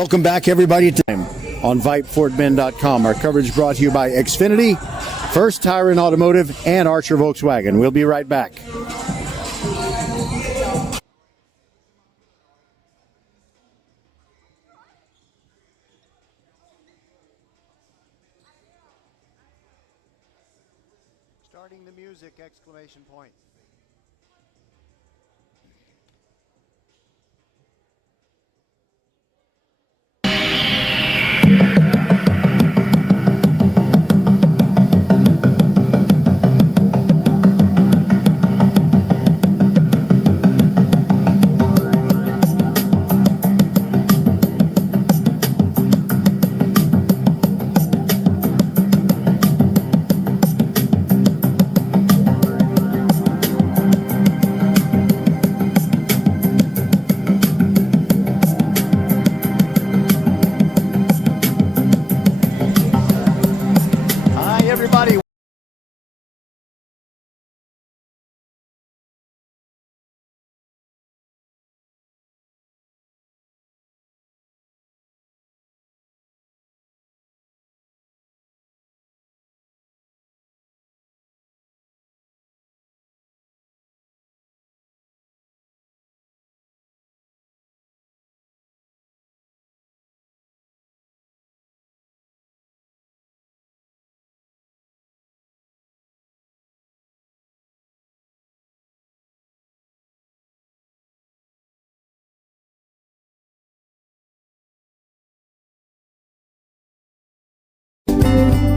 Welcome back, everybody, to on VypeFortBend.com. Our coverage brought to you by Xfinity, First Tire and Automotive, and Archer Volkswagen. We'll be right back. Starting the music, exclamation point.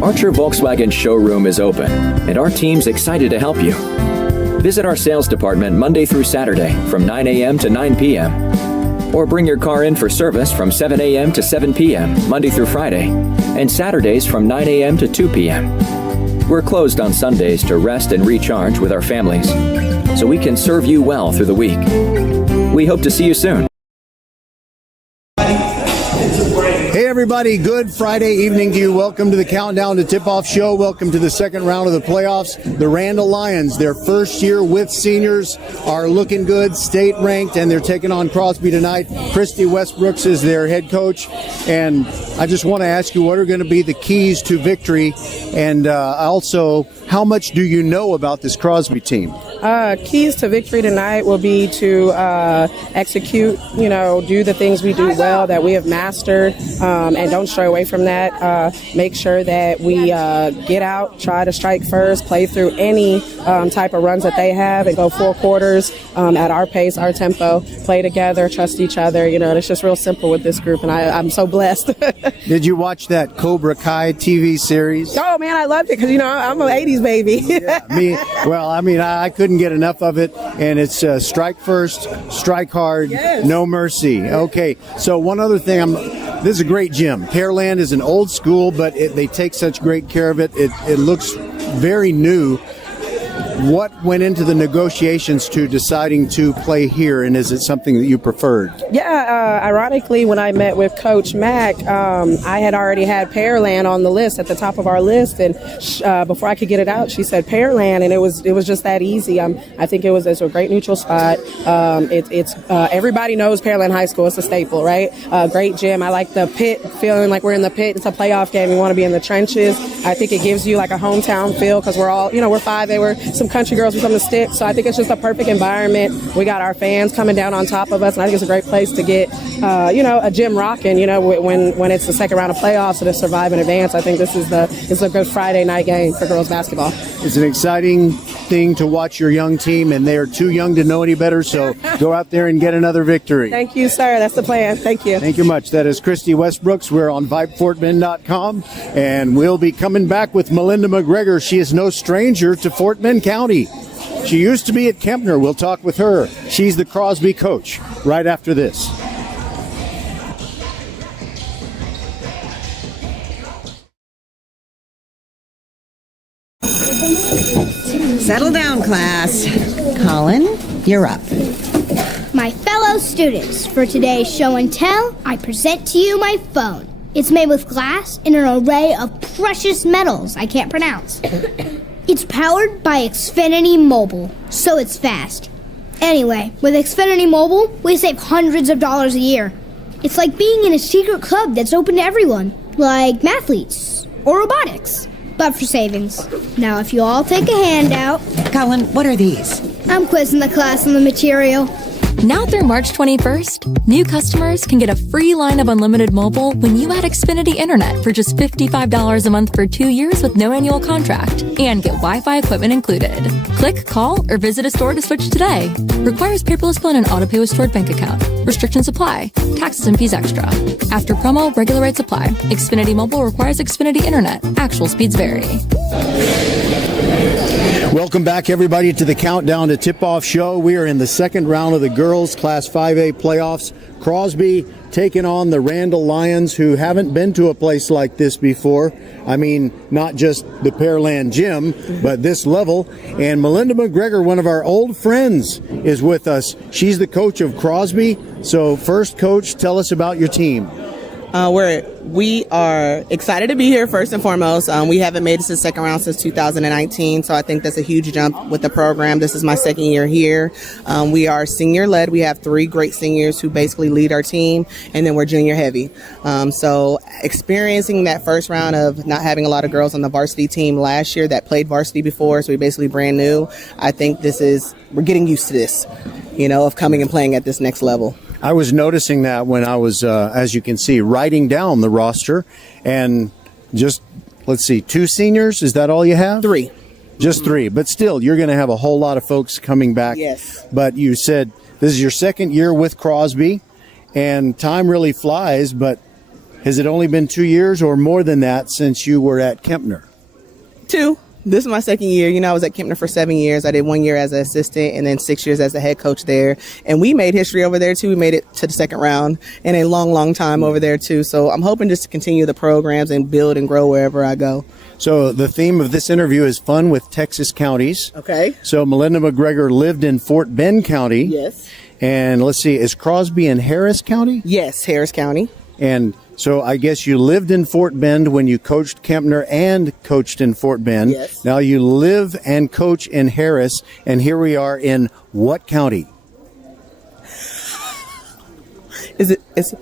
Archer Volkswagen showroom is open, and our team's excited to help you. Visit our sales department Monday through Saturday from 9 a.m. to 9 p.m. Or bring your car in for service from 7 a.m. to 7 p.m. Monday through Friday, and Saturdays from 9 a.m. to 2 p.m. We're closed on Sundays to rest and recharge with our families, so we can serve you well through the week. We hope to see you soon. Hey everybody, good Friday evening to you. Welcome to the Countdown to Tip-Off Show. Welcome to the second round of the playoffs. The Randle Lions, their first year with seniors, are looking good, state ranked, and they're taking on Crosby tonight. Christy Westbrooks is their head coach, and I just want to ask you, what are going to be the keys to victory, and also, how much do you know about this Crosby team? Keys to victory tonight will be to execute, do the things we do well that we have mastered, and don't stray away from that. Make sure that we get out, try to strike first, play through any type of runs that they have, and go 4 quarters at our pace, our tempo, play together, trust each other. It's just real simple with this group, and I'm so blessed. Did you watch that Cobra Kai TV series? Oh, man, I loved it because, I'm an 80s baby. Yeah, I couldn't get enough of it, and it's strike first, strike hard, yes. No mercy. Okay, so one other thing, this is a great gym. Pearland is an old school, but they take such great care of it. It looks very new. What went into the negotiations to deciding to play here, and is it something that you preferred? Yeah, ironically, when I met with Coach Mack, I had already had Pearland on the list, at the top of our list, and before I could get it out, she said Pearland, and it was just that easy. I think it's a great neutral spot. It's everybody knows Pearland High School. It's a staple, right? Great gym. I like the pit, feeling like we're in the pit. It's a playoff game. We want to be in the trenches. I think it gives you like a hometown feel because we're all, we're 5. They were some country girls with something to stick. So I think it's just a perfect environment. We got our fans coming down on top of us, and I think it's a great place to get, a gym rocking. When it's the second round of playoffs and to survive in advance. I think this is a good Friday night game for girls basketball. It's an exciting thing to watch your young team, and they're too young to know any better. So go out there and get another victory. Thank you, sir. That's the plan. Thank you. Thank you much. That is Christy Westbrooks. We're on VypeFortBend.com, and we'll be coming back with Melinda McGregor. She is no stranger to Fort Bend County. She used to be at Kempner. We'll talk with her. She's the Crosby coach right after this. Settle down, class. Colin, you're up. My fellow students, for today's show and tell, I present to you my phone. It's made with glass and an array of precious metals I can't pronounce. It's powered by Xfinity Mobile, so it's fast. Anyway, with Xfinity Mobile, we save hundreds of dollars a year. It's like being in a secret club that's open to everyone, like mathletes or robotics, but for savings. Now, if you all take a handout. Colin, what are these? I'm quizzing the class on the material. Now through March 21st, new customers can get a free line of unlimited mobile when you add Xfinity Internet for just $55 a month for 2 years with no annual contract and get Wi-Fi equipment included. Click, call, or visit a store to switch today. Requires paperless bill and an autopay with stored bank account. Restrictions apply. Taxes and fees extra. After promo, regular rates apply. Xfinity Mobile requires Xfinity Internet. Actual speeds vary. Welcome back, everybody, to the Countdown to Tip-Off show. We are in the second round of the girls' Class 5A playoffs. Crosby taking on the Randle Lions, who haven't been to a place like this before. I mean, not just the Pearland Gym, but this level. And Melinda McGregor, one of our old friends, is with us. She's the coach of Crosby. So first, Coach, tell us about your team. We are excited to be here first and foremost. We haven't made it to the second round since 2019, so I think that's a huge jump with the program. This is my second year here. We are senior led. We have 3 great seniors who basically lead our team, and then we're junior heavy. So experiencing that first round of not having a lot of girls on the varsity team last year that played varsity before, so we're basically brand new. I think we're getting used to this, of coming and playing at this next level. I was noticing that when I was, as you can see, writing down the roster, and just, let's see, 2 seniors? Is that all you have? 3. Just 3. But still, you're going to have a whole lot of folks coming back. Yes. But you said this is your second year with Crosby, and time really flies, but has it only been 2 years or more than that since you were at Kempner? 2. This is my second year. I was at Kempner for 7 years. I did 1 year as an assistant and then 6 years as the head coach there. And we made history over there, too. We made it to the second round in a long, long time over there, too. So I'm hoping just to continue the programs and build and grow wherever I go. So the theme of this interview is fun with Texas counties. Okay. So Melinda McGregor lived in Fort Bend County. Yes. And let's see, is Crosby in Harris County? Yes, Harris County. And so I guess you lived in Fort Bend when you coached Kempner and coached in Fort Bend. Yes. Now you live and coach in Harris, and here we are in what county? Is it Fort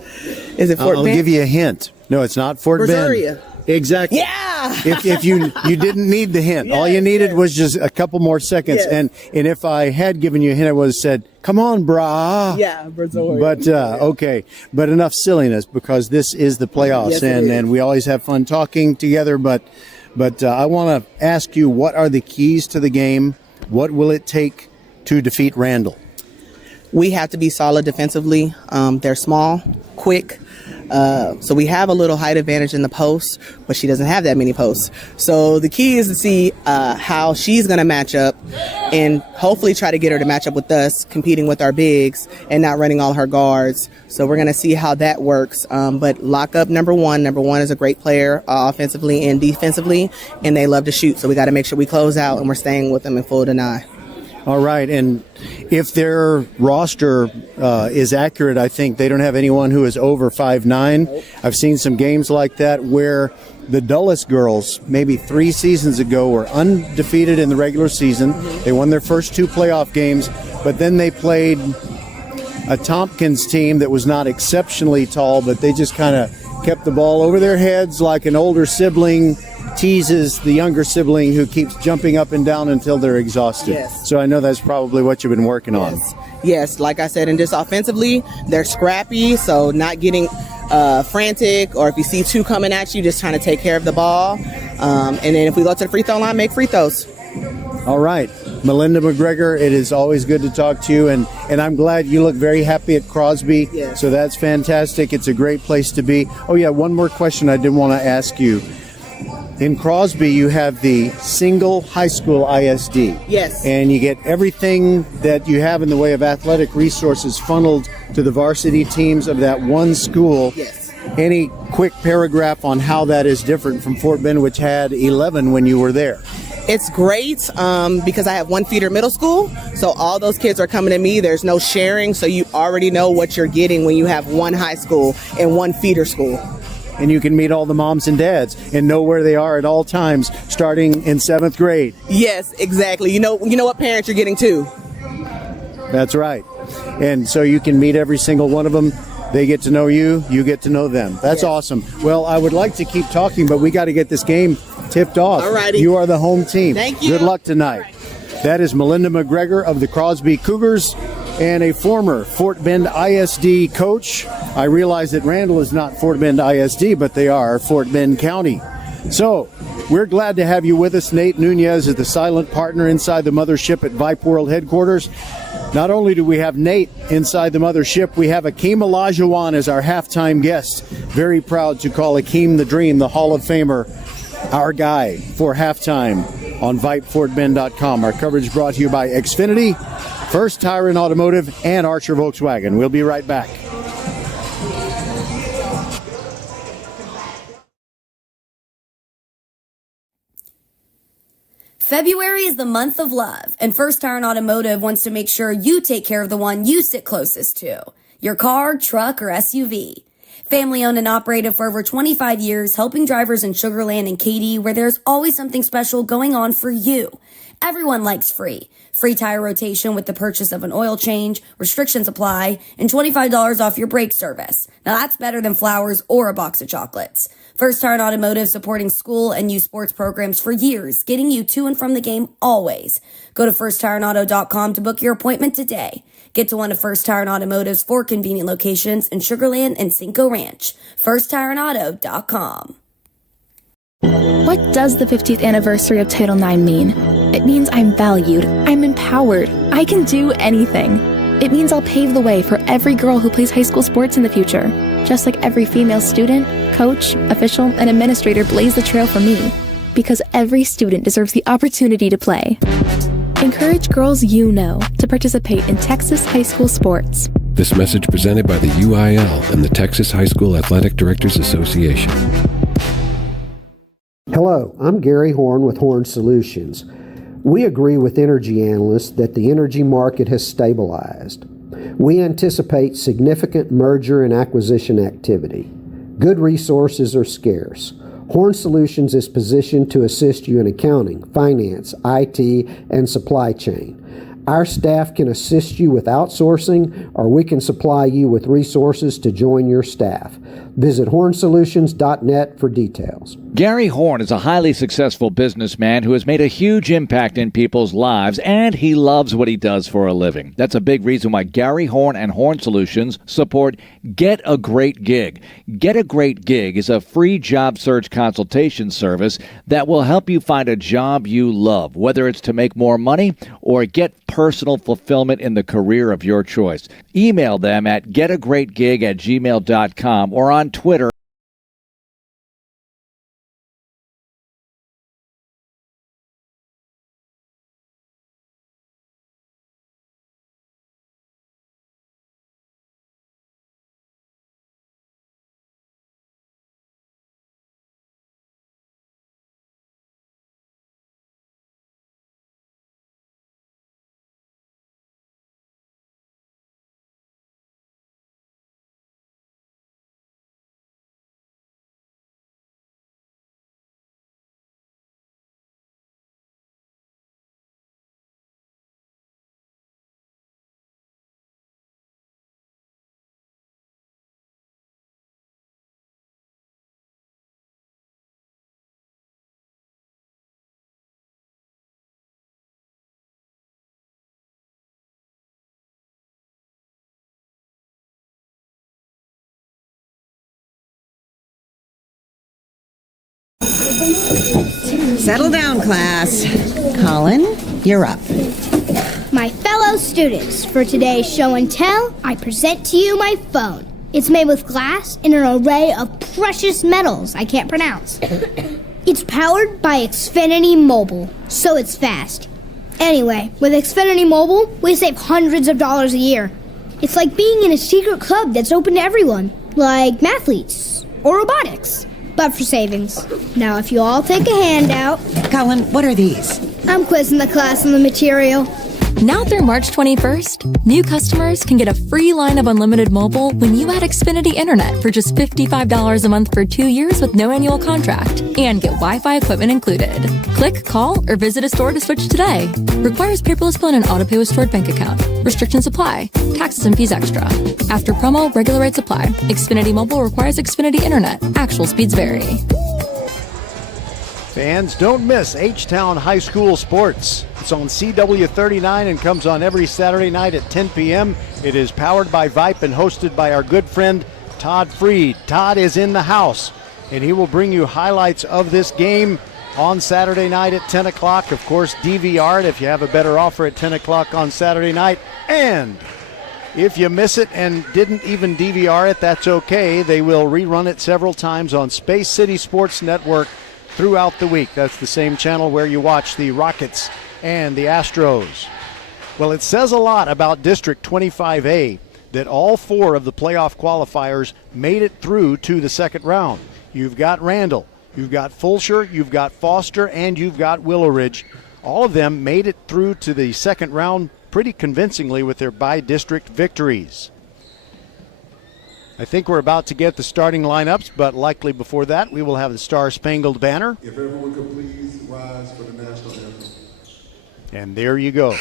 Bend? I'll give you a hint. No, it's not Fort Brazoria. Bend. Exactly. Yeah. if you didn't need the hint, all you needed was just a couple more seconds. Yes. And if I had given you a hint, I would have said, "Come on, brah." Yeah, Brazoria. But okay, but enough silliness because this is the playoffs, Yes, it is. and we always have fun talking together. But I want to ask you, what are the keys to the game? What will it take to defeat Randle? We have to be solid defensively. They're small, quick. So we have a little height advantage in the post, but she doesn't have that many posts. So the key is to see how she's going to match up and hopefully try to get her to match up with us, competing with our bigs and not running all her guards. So we're going to see how that works. But lock up number one. Number one is a great player offensively and defensively, and they love to shoot. So we got to make sure we close out and we're staying with them in full deny. All right, and if their roster is accurate, I think they don't have anyone who is over 5'9". I've seen some games like that where the Dulles girls, maybe 3 seasons ago, were undefeated in the regular season. They won their first 2 playoff games, but then they played a Tompkins team that was not exceptionally tall, but they just kind of kept the ball over their heads like an older sibling teases the younger sibling who keeps jumping up and down until they're exhausted. Yes. So I know that's probably what you've been working on. Yes, like I said, and just offensively, they're scrappy, so not getting frantic, or if you see 2 coming at you, just trying to take care of the ball. And then if we go to the free throw line, make free throws. All right. Melinda McGregor, it is always good to talk to you, and I'm glad you look very happy at Crosby. Yes. So that's fantastic. It's a great place to be. Oh, yeah, one more question I did want to ask you. In Crosby, you have the single high school ISD. Yes. And you get everything that you have in the way of athletic resources funneled to the varsity teams of that one school. Yes. Any quick paragraph on how that is different from Fort Bend, which had 11 when you were there? It's great because I have one feeder middle school, so all those kids are coming to me. There's no sharing, so you already know what you're getting when you have one high school and one feeder school. And you can meet all the moms and dads and know where they are at all times, starting in 7th grade. Yes, exactly. You know what parents you're getting to. That's right. And so you can meet every single one of them. They get to know you, you get to know them. That's awesome. Well, I would like to keep talking, but we got to get this game tipped off. Alrighty. You are the home team. Thank you. Good luck tonight. That is Melinda McGregor of the Crosby Cougars and a former Fort Bend ISD coach. I realize that Randle is not Fort Bend ISD, but they are Fort Bend County. So we're glad to have you with us. Nate Nunez is the silent partner inside the mothership at Vype World headquarters. Not only do we have Nate inside the mothership, we have Akeem Olajuwon as our halftime guest. Very proud to call Akeem the Dream, the Hall of Famer, our guy for halftime on VypeFortBend.com. Our coverage brought to you by Xfinity, First Tire and Automotive, and Archer Volkswagen. We'll be right back. February is the month of love, and First Tire and Automotive wants to make sure you take care of the one you sit closest to, your car, truck, or SUV. Family owned and operated for over 25 years, helping drivers in Sugar Land and Katy, where there's always something special going on for you. Everyone likes free. Free tire rotation with the purchase of an oil change, restrictions apply, and $25 off your brake service. Now that's better than flowers or a box of chocolates. First Tire and Automotive supporting school and youth sports programs for years, getting you to and from the game always. Go to firsttireandauto.com to book your appointment today. Get to one of First Tire and Automotive's 4 convenient locations in Sugar Land and Cinco Ranch. firsttireandauto.com. What does the 50th anniversary of Title IX mean? It means I'm valued, I'm empowered, I can do anything. It means I'll pave the way for every girl who plays high school sports in the future, just like every female student, coach, official, and administrator blazed the trail for me, because every student deserves the opportunity to play. Encourage girls you know to participate in Texas high school sports. This message presented by the UIL and the Texas High School Athletic Directors Association. Hello, I'm Gary Horn with Horn Solutions. We agree with energy analysts that the energy market has stabilized. We anticipate significant merger and acquisition activity. Good resources are scarce. Horn Solutions is positioned to assist you in accounting, finance, IT, and supply chain. Our staff can assist you with outsourcing, or we can supply you with resources to join your staff. Visit hornsolutions.net for details. Gary Horn is a highly successful businessman who has made a huge impact in people's lives, and he loves what he does for a living. That's a big reason why Gary Horn and Horn Solutions support Get a Great Gig. Get a Great Gig is a free job search consultation service that will help you find a job you love, whether it's to make more money or get personal fulfillment in the career of your choice. Email them at getagreatgig@gmail.com or on Twitter. Settle down, class. Colin, you're up. My fellow students, for today's show and tell, I present to you my phone. It's made with glass and an array of precious metals I can't pronounce. It's powered by Xfinity Mobile, so it's fast. Anyway, with Xfinity Mobile, we save hundreds of dollars a year. It's like being in a secret club that's open to everyone, like mathletes or robotics, but for savings. Now, if you all take a handout... Colin, what are these? I'm quizzing the class on the material. Now through March 21st, new customers can get a free line of unlimited mobile when you add Xfinity Internet for just $55 a month for 2 years with no annual contract and get Wi-Fi equipment included. Click, call, or visit a store to switch today. Requires paperless bill and auto pay with stored bank account. Restrictions apply. Taxes and fees extra. After promo, regular rates apply. Xfinity Mobile requires Xfinity Internet. Actual speeds vary. Fans, don't miss H-Town High School Sports. It's on CW39 and comes on every Saturday night at 10 p.m. It is powered by Vype and hosted by our good friend Todd Freed. Todd is in the house, and he will bring you highlights of this game on Saturday night at 10 o'clock. Of course, DVR it if you have a better offer at 10 o'clock on Saturday night. And if you miss it and didn't even DVR it, that's okay. They will rerun it several times on Space City Sports Network throughout the week. That's the same channel where you watch the Rockets and the Astros. Well, it says a lot about District 25A that all 4 of the playoff qualifiers made it through to the second round. You've got Randle, you've got Fulshear, you've got Foster, and you've got Willow Ridge. All of them made it through to the second round pretty convincingly with their by-district victories. I think we're about to get the starting lineups, but likely before that, we will have the Star-Spangled Banner. If everyone could please rise for the national anthem. And there you go.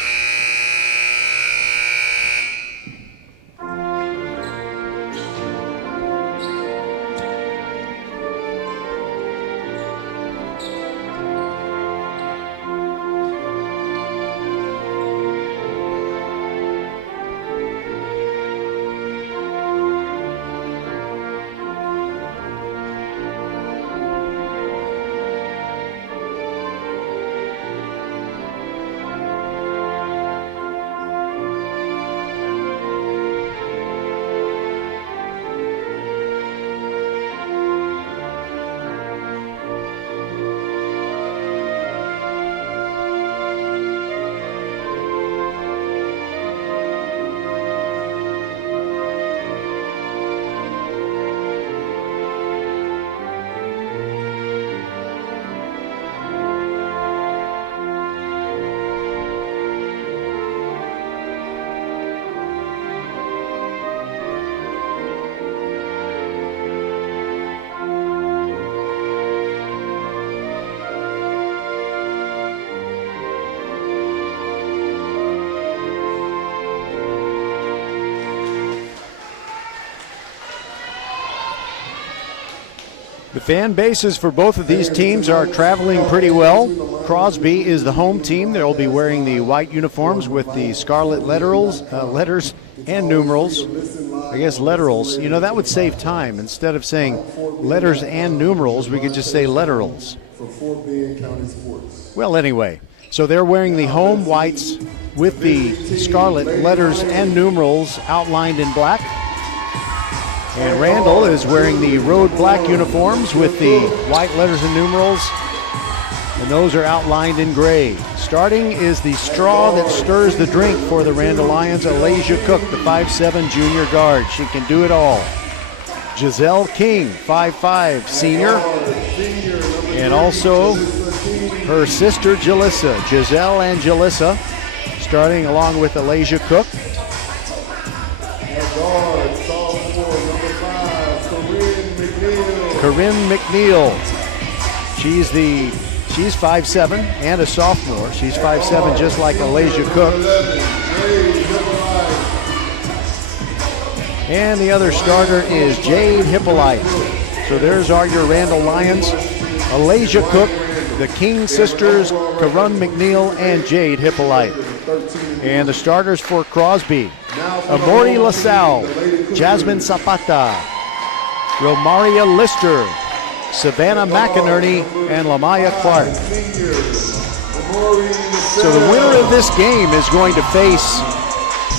The fan bases for both of these teams are traveling pretty well. Crosby is the home team. They'll be wearing the white uniforms with the scarlet letters and numerals. I guess letterals. You know, that would save time. Instead of saying letters and numerals, we could just say letterals. Well, anyway, so they're wearing the home whites with the scarlet letters and numerals outlined in black. And Randle is wearing the road black uniforms with the white letters and numerals, and those are outlined in gray. Starting is the straw that stirs the drink for the Randle Lions, Alasia Cook, the 5'7" junior guard. She can do it all. Giselle King, 5'5", senior, and also her sister Jalissa, Giselle and Jalissa, starting along with Alasia Cook. Corinne McNeil. She's 5'7" and a sophomore. She's 5'7", just like Alasia Cook. And the other starter is Jade Hippolyte. So there's your Randle Lions. Alasia Cook, the King sisters, Corinne McNeil, and Jade Hippolyte. And the starters for Crosby: Amori LaSalle, Jasmine Zapata, Romaria Lister, Savannah McInerney, and Lamaya Clark. So the winner of this game is going to face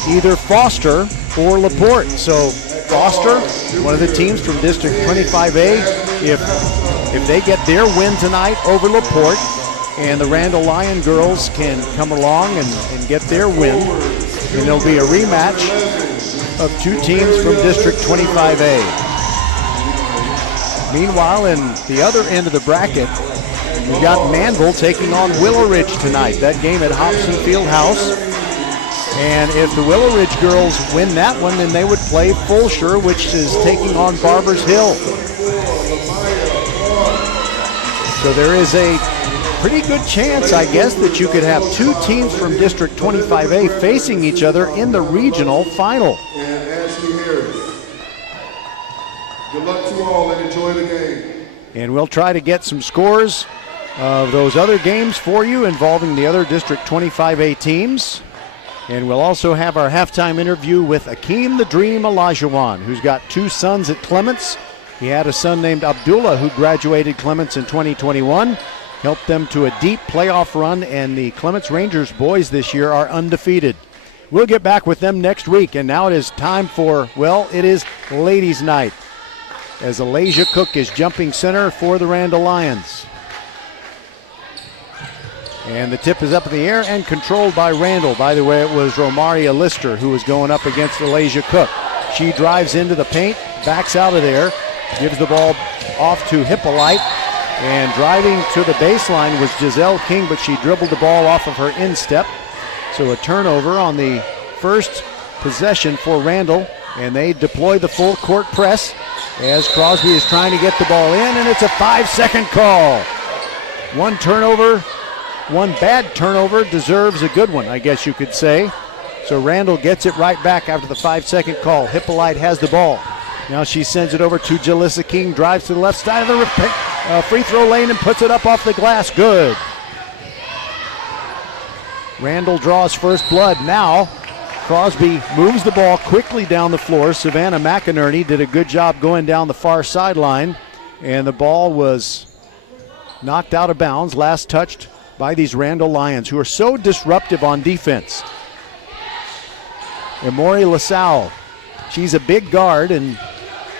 either Foster or LaPorte. So Foster, one of the teams from District 25A, if they get their win tonight over LaPorte, and the Randle Lion girls can come along and get their win, and there'll be a rematch of 2 teams from District 25A. Meanwhile, in the other end of the bracket, we've got Manville taking on Willow Ridge tonight. That game at Hobson Field House. And if the Willow Ridge girls win that one, then they would play Fulshire, which is taking on Barbers Hill. So there is a pretty good chance, I guess, that you could have two teams from District 25A facing each other in the regional final. And Ashley Harris. Good luck to all and enjoy the game. And we'll try to get some scores of those other games for you involving the other District 25A teams. And we'll also have our halftime interview with Akeem the Dream Olajuwon, who's got two sons at Clements. He had a son named Abdullah who graduated Clements in 2021, helped them to a deep playoff run, and the Clements Rangers boys this year are undefeated. We'll get back with them next week, and now it is time for, well, it is ladies' night, as Alasia Cook is jumping center for the Randle Lions. And the tip is up in the air and controlled by Randle. By the way, it was Romaria Lister who was going up against Alasia Cook. She drives into the paint, backs out of there, gives the ball off to Hippolyte, and driving to the baseline was Giselle King, but she dribbled the ball off of her instep. So a turnover on the first possession for Randle, and they deploy the full court press as Crosby is trying to get the ball in, and it's a 5-second call. One turnover. One bad turnover deserves a good one, I guess you could say. So Randle gets it right back after the 5-second call. Hippolyte has the ball. Now she sends it over to Jalissa King, drives to the left side of the free throw lane and puts it up off the glass. Good. Randle draws first blood. Now Crosby moves the ball quickly down the floor. Savannah McInerney did a good job going down the far sideline, and the ball was knocked out of bounds, last touched by these Randle Lions, who are so disruptive on defense. Emory LaSalle, she's a big guard, and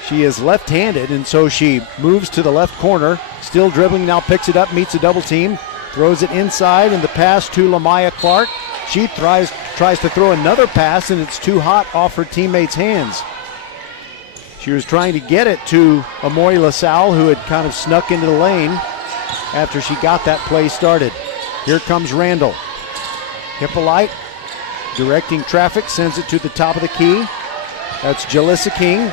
she is left-handed, and so she moves to the left corner, still dribbling, now picks it up, meets a double team, throws it inside, and the pass to Lamaya Clark. She tries to throw another pass, and it's too hot off her teammate's hands. She was trying to get it to Emory LaSalle, who had kind of snuck into the lane after she got that play started. Here comes Randle. Hippolyte directing traffic, sends it to the top of the key. That's Jalissa King.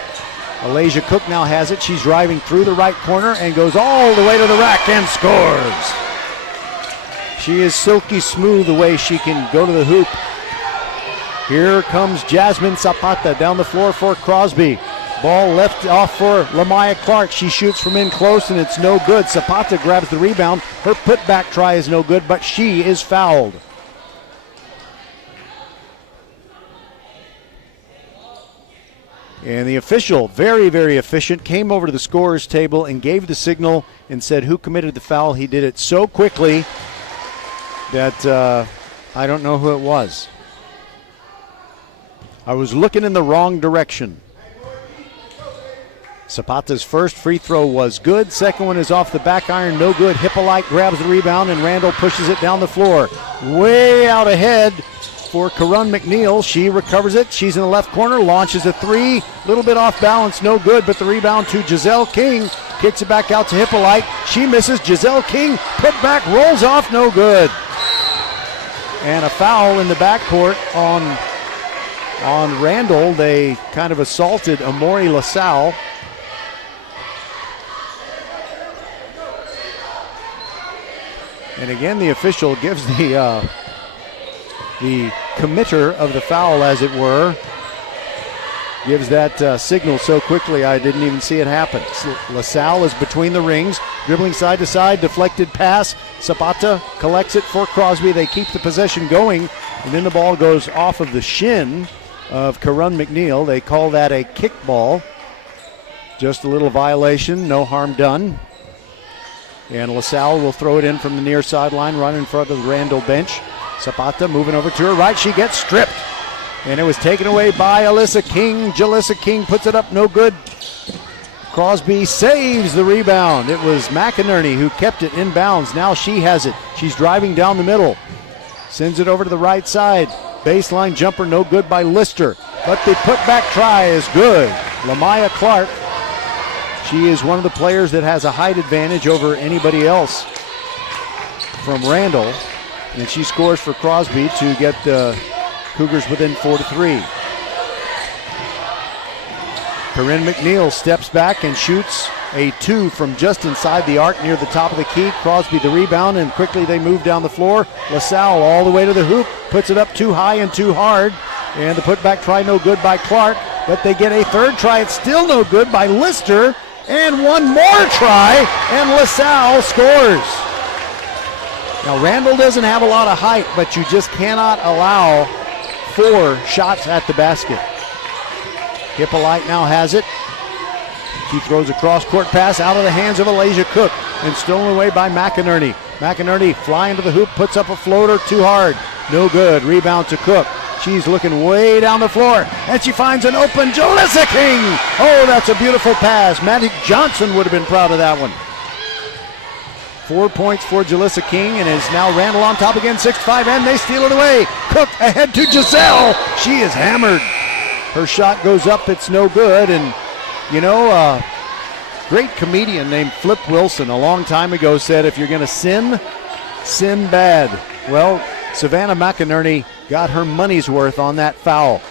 Alasia Cook now has it. She's driving through the right corner and goes all the way to the rack and scores. She is silky smooth the way she can go to the hoop. Here comes Jasmine Zapata down the floor for Crosby. Ball left off for Lamaya Clark. She shoots from in close, and it's no good. Zapata grabs the rebound. Her putback try is no good, but she is fouled. And the official, very, very efficient, came over to the scorer's table and gave the signal and said who committed the foul. He did it so quickly that I don't know who it was. I was looking in the wrong direction. Zapata's first free throw was good. Second one is off the back iron, no good. Hippolyte grabs the rebound, and Randle pushes it down the floor. Way out ahead for Karun McNeil. She recovers it. She's in the left corner, launches a three. Little bit off balance, no good, but the rebound to Giselle King. Kicks it back out to Hippolyte. She misses. Giselle King, put back, rolls off, no good. And a foul in the backcourt on Randle. They kind of assaulted Emory LaSalle. And again, the official gives the committer of the foul, as it were, gives that signal so quickly I didn't even see it happen. LaSalle is between the rings, dribbling side to side, deflected pass. Zapata collects it for Crosby. They keep the possession going, and then the ball goes off of the shin of Karun McNeil. They call that a kickball. Just a little violation, no harm done. And LaSalle will throw it in from the near sideline, run in front of the Randle bench. Zapata moving over to her right. She gets stripped. And it was taken away by Alyssa King. Jalissa King puts it up, no good. Crosby saves the rebound. It was McInerney who kept it in bounds. Now she has it. She's driving down the middle. Sends it over to the right side. Baseline jumper, no good by Lister. But the putback try is good. Lamaya Clark. She is one of the players that has a height advantage over anybody else from Randle. And she scores for Crosby to get the Cougars within 4-3. Corinne McNeil steps back and shoots a 2 from just inside the arc near the top of the key. Crosby the rebound, and quickly they move down the floor. LaSalle all the way to the hoop, puts it up too high and too hard. And the putback try no good by Clark, but they get a third try. It's still no good by Lister. And one more try, and LaSalle scores. Now, Randle doesn't have a lot of height, but you just cannot allow 4 shots at the basket. Hippolyte now has it. She throws a cross-court pass out of the hands of Alasia Cook and stolen away by McInerney. McInerney flying to the hoop, puts up a floater too hard. No good. Rebound to Cook. She's looking way down the floor, and she finds an open Jalissa King. Oh, that's a beautiful pass. Maddie Johnson would have been proud of that one. 4 points for Jalissa King, and is now Randle on top again, 6-5, and they steal it away. Cook ahead to Giselle. She is hammered. Her shot goes up, it's no good, and you know, a great comedian named Flip Wilson a long time ago said, if you're going to sin, sin bad. Well, Savannah McInerney got her money's worth on that foul.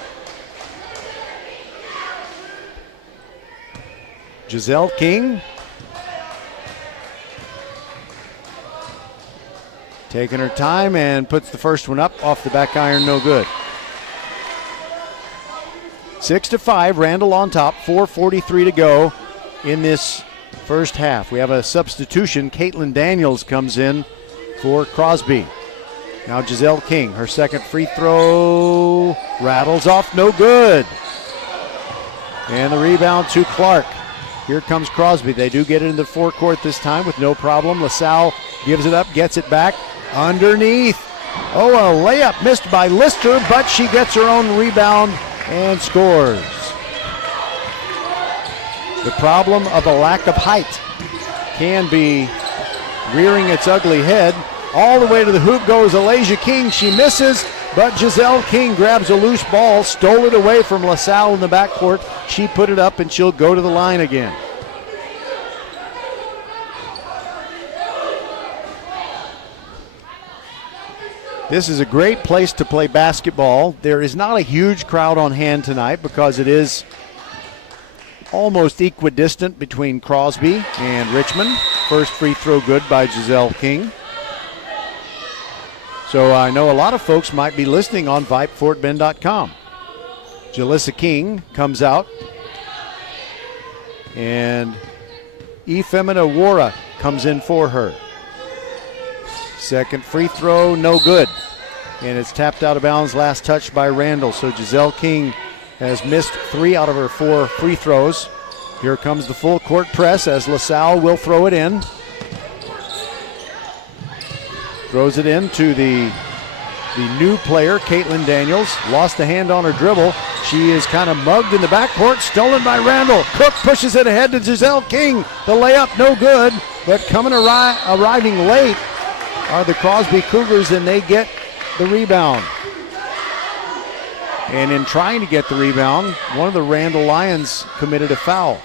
Giselle King taking her time and puts the first one up off the back iron, no good. 6-5, Randle on top, 4:43 to go in this first half. We have a substitution. Caitlin Daniels comes in for Crosby. Now Giselle King, her second free throw rattles off, no good. And the rebound to Clark. Here comes Crosby. They do get it in the forecourt this time with no problem. LaSalle gives it up, gets it back underneath. Oh, a layup missed by Lister, but she gets her own rebound and scores. The problem of a lack of height can be rearing its ugly head. All the way to the hoop goes Alasia King. She misses, but Giselle King grabs a loose ball, stole it away from LaSalle in the backcourt. She put it up, and she'll go to the line again. This is a great place to play basketball. There is not a huge crowd on hand tonight because it is almost equidistant between Crosby and Richmond. First free throw good by Giselle King. So I know a lot of folks might be listening on VypeFortBend.com. Jalissa King comes out, and Efemina Wara comes in for her. Second free throw, no good. And it's tapped out of bounds, last touch by Randle. So Giselle King has missed 3 out of her 4 free throws. Here comes the full court press as LaSalle will throw it in. Throws it in to the new player, Caitlin Daniels. Lost the hand on her dribble. She is kind of mugged in the backcourt, stolen by Randle. Cook pushes it ahead to Giselle King. The layup no good, but arriving late are the Crosby Cougars, and they get the rebound. And in trying to get the rebound, one of the Randle Lions committed a foul.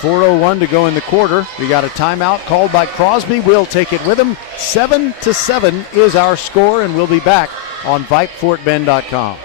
4:01 to go in the quarter. We got a timeout called by Crosby. We'll take it with him. 7-7 is our score, and we'll be back on VypeFortBend.com.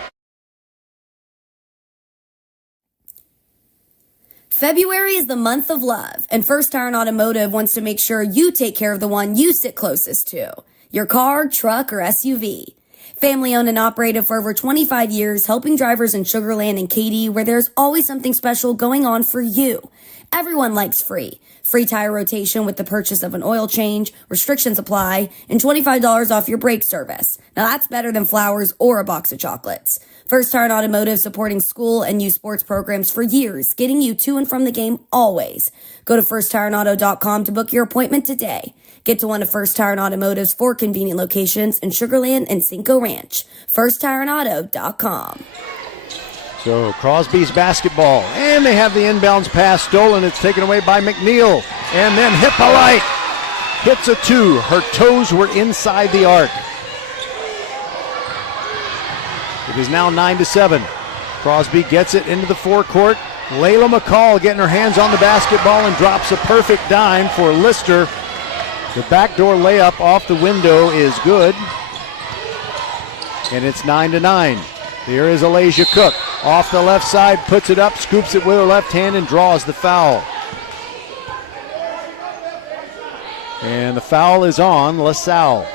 February is the month of love, and First Tire and Automotive wants to make sure you take care of the one you sit closest to. Your car, truck, or SUV. Family owned and operated for over 25 years, helping drivers in Sugar Land and Katy, where there's always something special going on for you. Everyone likes free. Free tire rotation with the purchase of an oil change, restrictions apply, and $25 off your brake service. Now that's better than flowers or a box of chocolates. First Tire and Automotive supporting school and youth sports programs for years, getting you to and from the game always. Go to firsttireandauto.com to book your appointment today. Get to one of First Tire and Automotive's 4 convenient locations in Sugar Land and Cinco Ranch. firsttireandauto.com. So Crosby's basketball, and they have the inbounds pass stolen. It's taken away by McNeil, and then Hippolyte hits a 2. Her toes were inside the arc. It is now 9-7. Crosby gets it into the forecourt. Layla McCall getting her hands on the basketball and drops a perfect dime for Lister. The backdoor layup off the window is good. And it's 9-9. Here is Alasia Cook. Off the left side, puts it up, scoops it with her left hand, and draws the foul. And the foul is on LaSalle.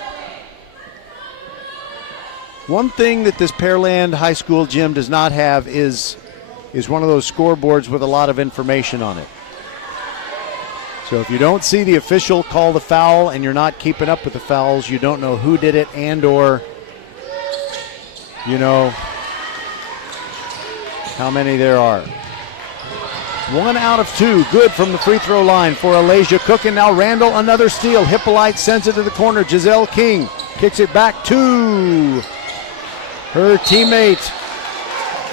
One thing that this Pearland High School gym does not have is one of those scoreboards with a lot of information on it. So if you don't see the official call the foul and you're not keeping up with the fouls, you don't know who did it and or, you know, how many there are. 1 out of 2, good from the free throw line for Alasia Cook. And now Randle, another steal. Hippolyte sends it to the corner. Giselle King kicks it back to her teammate,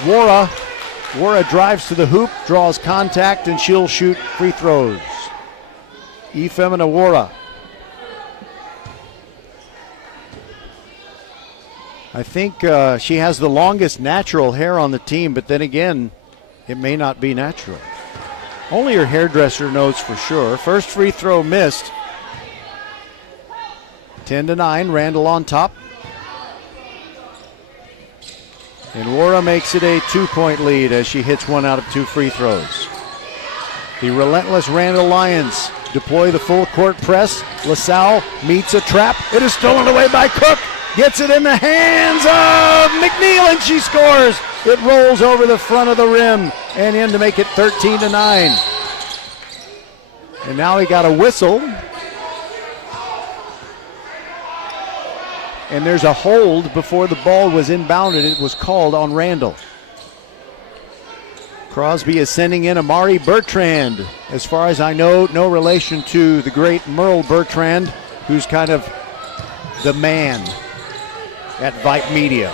Wara. Wara drives to the hoop, draws contact, and she'll shoot free throws. Efemina Wara. I think she has the longest natural hair on the team, but then again, it may not be natural. Only her hairdresser knows for sure. First free throw missed. 10-9, Randle on top. And Wara makes it a 2-point lead as she hits 1 out of 2 free throws. The relentless Randle Lions deploy the full court press. LaSalle meets a trap. It is stolen away by Cook. Gets it in the hands of McNeil, and she scores. It rolls over the front of the rim and in to make it 13-9. And now he got a whistle. And there's a hold before the ball was inbounded. It was called on Randle. Crosby is sending in Amari Bertrand. As far as I know, no relation to the great Merle Bertrand, who's kind of the man at Vype Media.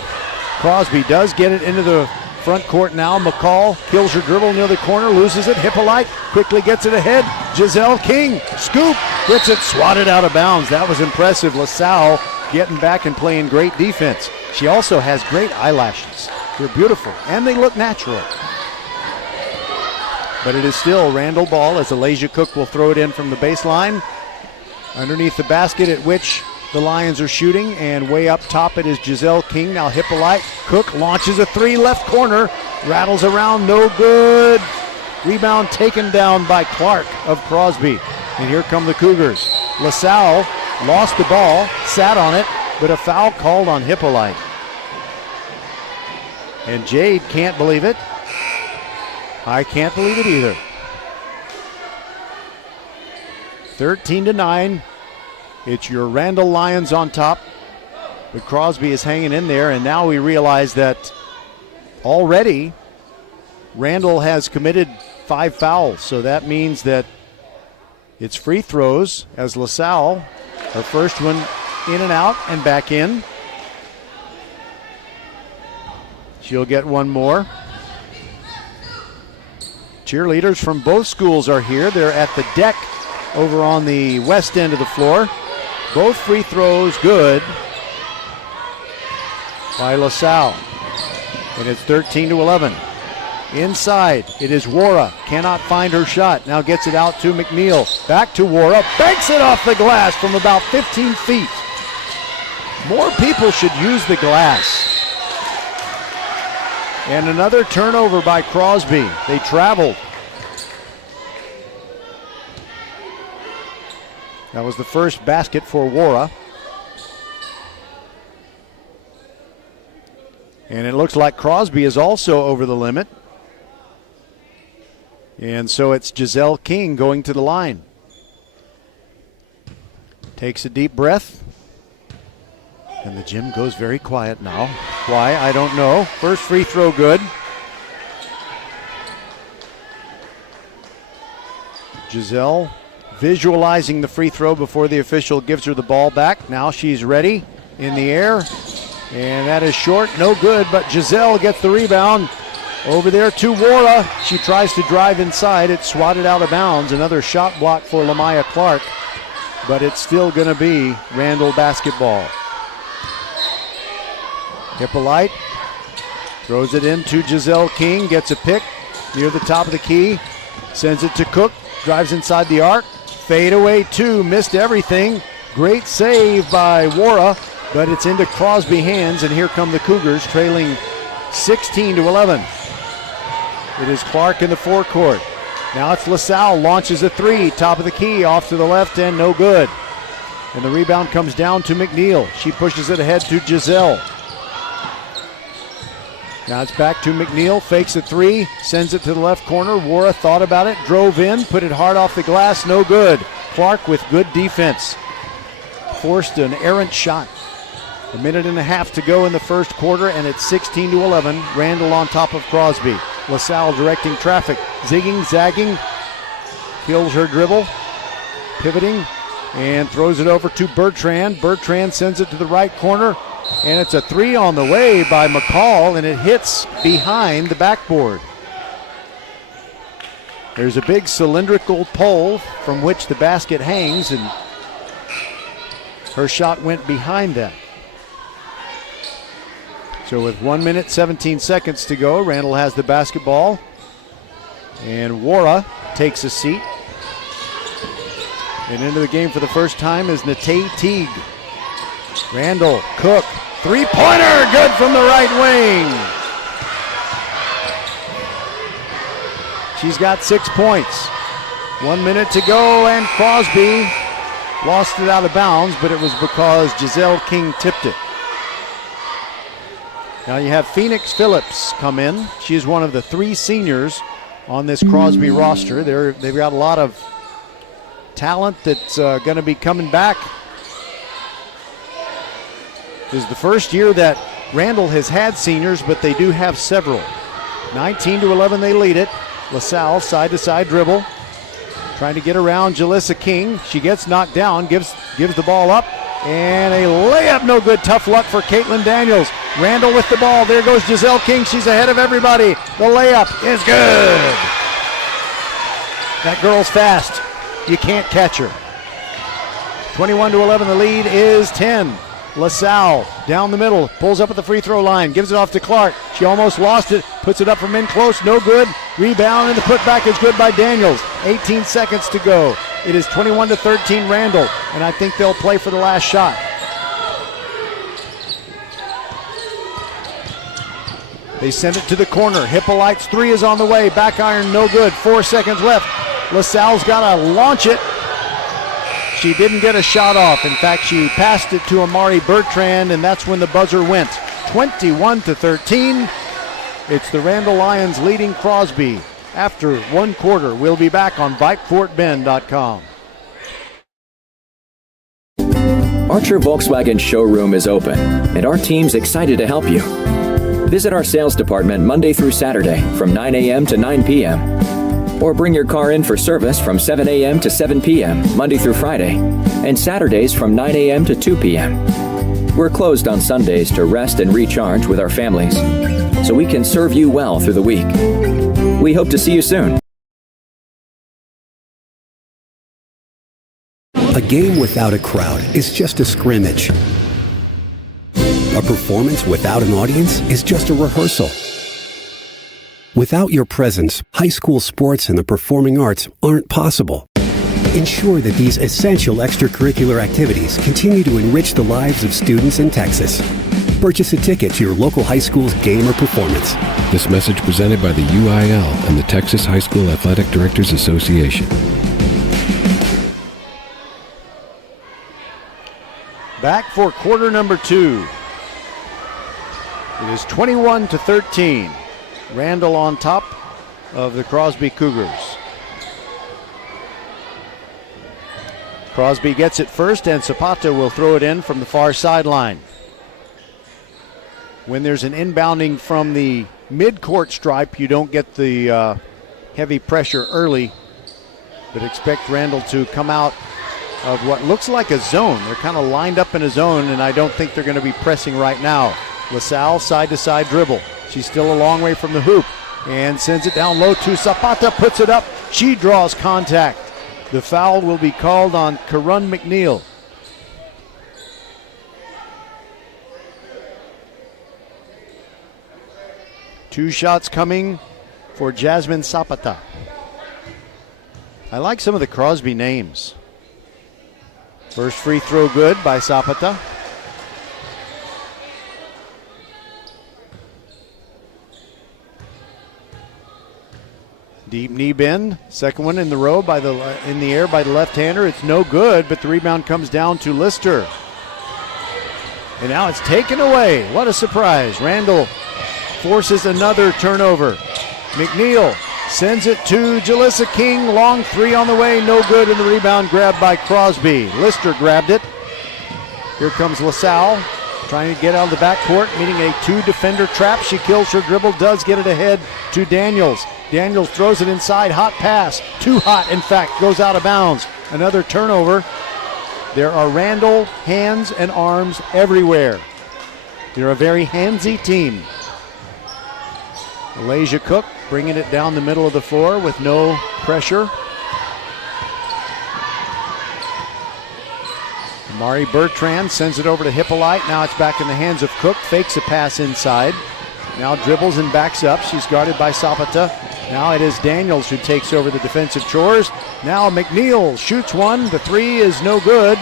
Crosby does get it into the front court now. McCall kills her dribble near the corner, loses it. Hippolyte quickly gets it ahead. Giselle King, scoop, gets it swatted out of bounds. That was impressive. LaSalle getting back and playing great defense. She also has great eyelashes. They're beautiful, and they look natural. But it is still Randle ball as Alasia Cook will throw it in from the baseline. Underneath the basket at which the Lions are shooting, and way up top it is Giselle King. Now Hippolyte. Cook launches a 3 left corner, rattles around, no good. Rebound taken down by Clark of Crosby. And here come the Cougars. LaSalle lost the ball, sat on it, but a foul called on Hippolyte. And Jade can't believe it. I can't believe it either. 13-9. It's your Randle Lions on top, but Crosby is hanging in there, and now we realize that already Randle has committed 5 fouls, so that means that it's free throws as LaSalle, her first one in and out and back in. She'll get one more. Cheerleaders from both schools are here. They're at the deck over on the west end of the floor. Both free throws good by LaSalle. And it's 13-11. Inside, it is Wara. Cannot find her shot. Now gets it out to McNeil. Back to Wara. Banks it off the glass from about 15 feet. More people should use the glass. And another turnover by Crosby. They traveled. That was the first basket for Wara. And it looks like Crosby is also over the limit. And so it's Giselle King going to the line. Takes a deep breath. And the gym goes very quiet now. Why? I don't know. First free throw good. Giselle visualizing the free throw before the official gives her the ball back. Now she's ready in the air. And that is short, no good, but Giselle gets the rebound. Over there to Wara. She tries to drive inside. It's swatted out of bounds. Another shot block for Lamaya Clark. But it's still going to be Randle basketball. Hippolyte throws it into Giselle King. Gets a pick near the top of the key. Sends it to Cook. Drives inside the arc. Fade away two. Missed everything. Great save by Wara. but it's into Crosby hands, and here come the Cougars trailing 16-11. It is Clark in the forecourt. Now it's LaSalle, launches a three, top of the key, off to the left end, no good. And the rebound comes down to McNeil. She pushes it ahead to Giselle. Now it's back to McNeil, fakes a three, sends it to the left corner. Wara thought about it, drove in, put it hard off the glass, no good. Clark with good defense. Forced an errant shot. A minute and a half to go in the first quarter, and it's 16-11. Randle on top of Crosby. LaSalle directing traffic. Zigging, zagging. Kills her dribble. Pivoting. And throws it over to Bertrand. Bertrand sends it to the right corner. And it's a three on the way by McCall, and it hits behind the backboard. There's a big cylindrical pole from which the basket hangs, and her shot went behind that. So with 1 minute, 17 seconds to go, Randle has the basketball. And Wara takes a seat. And into the game for the first time is Natay Teague. Randle, Cook, three-pointer, good from the right wing. She's got 6 points. 1 minute to go, and Crosby lost it out of bounds, but it was because Giselle King tipped it. Now you have Phoenix Phillips come in. She is one of the 3 seniors on this Crosby roster. They've got a lot of talent that's going to be coming back. This is the first year that Randle has had seniors, but they do have several. 19-11, they lead it. LaSalle, side-to-side dribble. Trying to get around Jalissa King. She gets knocked down, gives the ball up, and a layup, no good. Tough luck for Caitlin Daniels. Randle with the ball. There goes Giselle King. She's ahead of everybody. The layup is good. That girl's fast. You can't catch her. 21-11, the lead is 10. LaSalle down the middle, pulls up at the free throw line, gives it off to Clark. She almost lost it, puts it up from in close, no good. Rebound, and the putback is good by Daniels. 18 seconds to go. It is 21-13 Randle, and I think they'll play for the last shot. They send it to the corner. Hippolyte's three is on the way. Back iron, no good. 4 seconds left. LaSalle's got to launch it. She didn't get a shot off. In fact, she passed it to Amari Bertrand, and that's when the buzzer went. 21-13. It's the Randle Lions leading Crosby after 1 quarter. We'll be back on VypeFortBend.com. Archer Volkswagen showroom is open, and our team's excited to help you. Visit our sales department Monday through Saturday from 9 a.m. to 9 p.m. Or bring your car in for service from 7 a.m. to 7 p.m. Monday through Friday, and Saturdays from 9 a.m. to 2 p.m. We're closed on Sundays to rest and recharge with our families, so we can serve you well through the week. We hope to see you soon. A game without a crowd is just a scrimmage. A performance without an audience is just a rehearsal. Without your presence, high school sports and the performing arts aren't possible. Ensure that these essential extracurricular activities continue to enrich the lives of students in Texas. Purchase a ticket to your local high school's game or performance. This message presented by the UIL and the Texas High School Athletic Directors Association. Back for quarter number 2. It is 21-13. Randle on top of the Crosby Cougars. Crosby gets it first, and Zapata will throw it in from the far sideline. When there's an inbounding from the mid-court stripe, you don't get the heavy pressure early, but expect Randle to come out of what looks like a zone. They're kind of lined up in a zone, and I don't think they're going to be pressing right now. LaSalle, side-to-side dribble. She's still a long way from the hoop and sends it down low to Zapata, puts it up. She draws contact. The foul will be called on Karun McNeil. Two shots coming for Jasmine Zapata. I like some of the Crosby names. First free throw good by Zapata. Deep knee bend. Second one in the row in the air by the left-hander. It's no good, but the rebound comes down to Lister. And now it's taken away. What a surprise. Randle forces another turnover. McNeil sends it to Jalissa King. Long three on the way. No good, and the rebound grabbed by Crosby. Lister grabbed it. Here comes LaSalle trying to get out of the backcourt, meeting a two-defender trap. She kills her dribble, does get it ahead to Daniels. Daniels throws it inside. Hot pass. Too hot, in fact, goes out of bounds. Another turnover. There are Randle hands and arms everywhere. They're a very handsy team. Malaysia Cook bringing it down the middle of the floor with no pressure. Mari Bertrand sends it over to Hippolyte. Now it's back in the hands of Cook. Fakes a pass inside. Now dribbles and backs up. She's guarded by Zapata. Now it is Daniels who takes over the defensive chores. Now McNeil shoots one. The three is no good.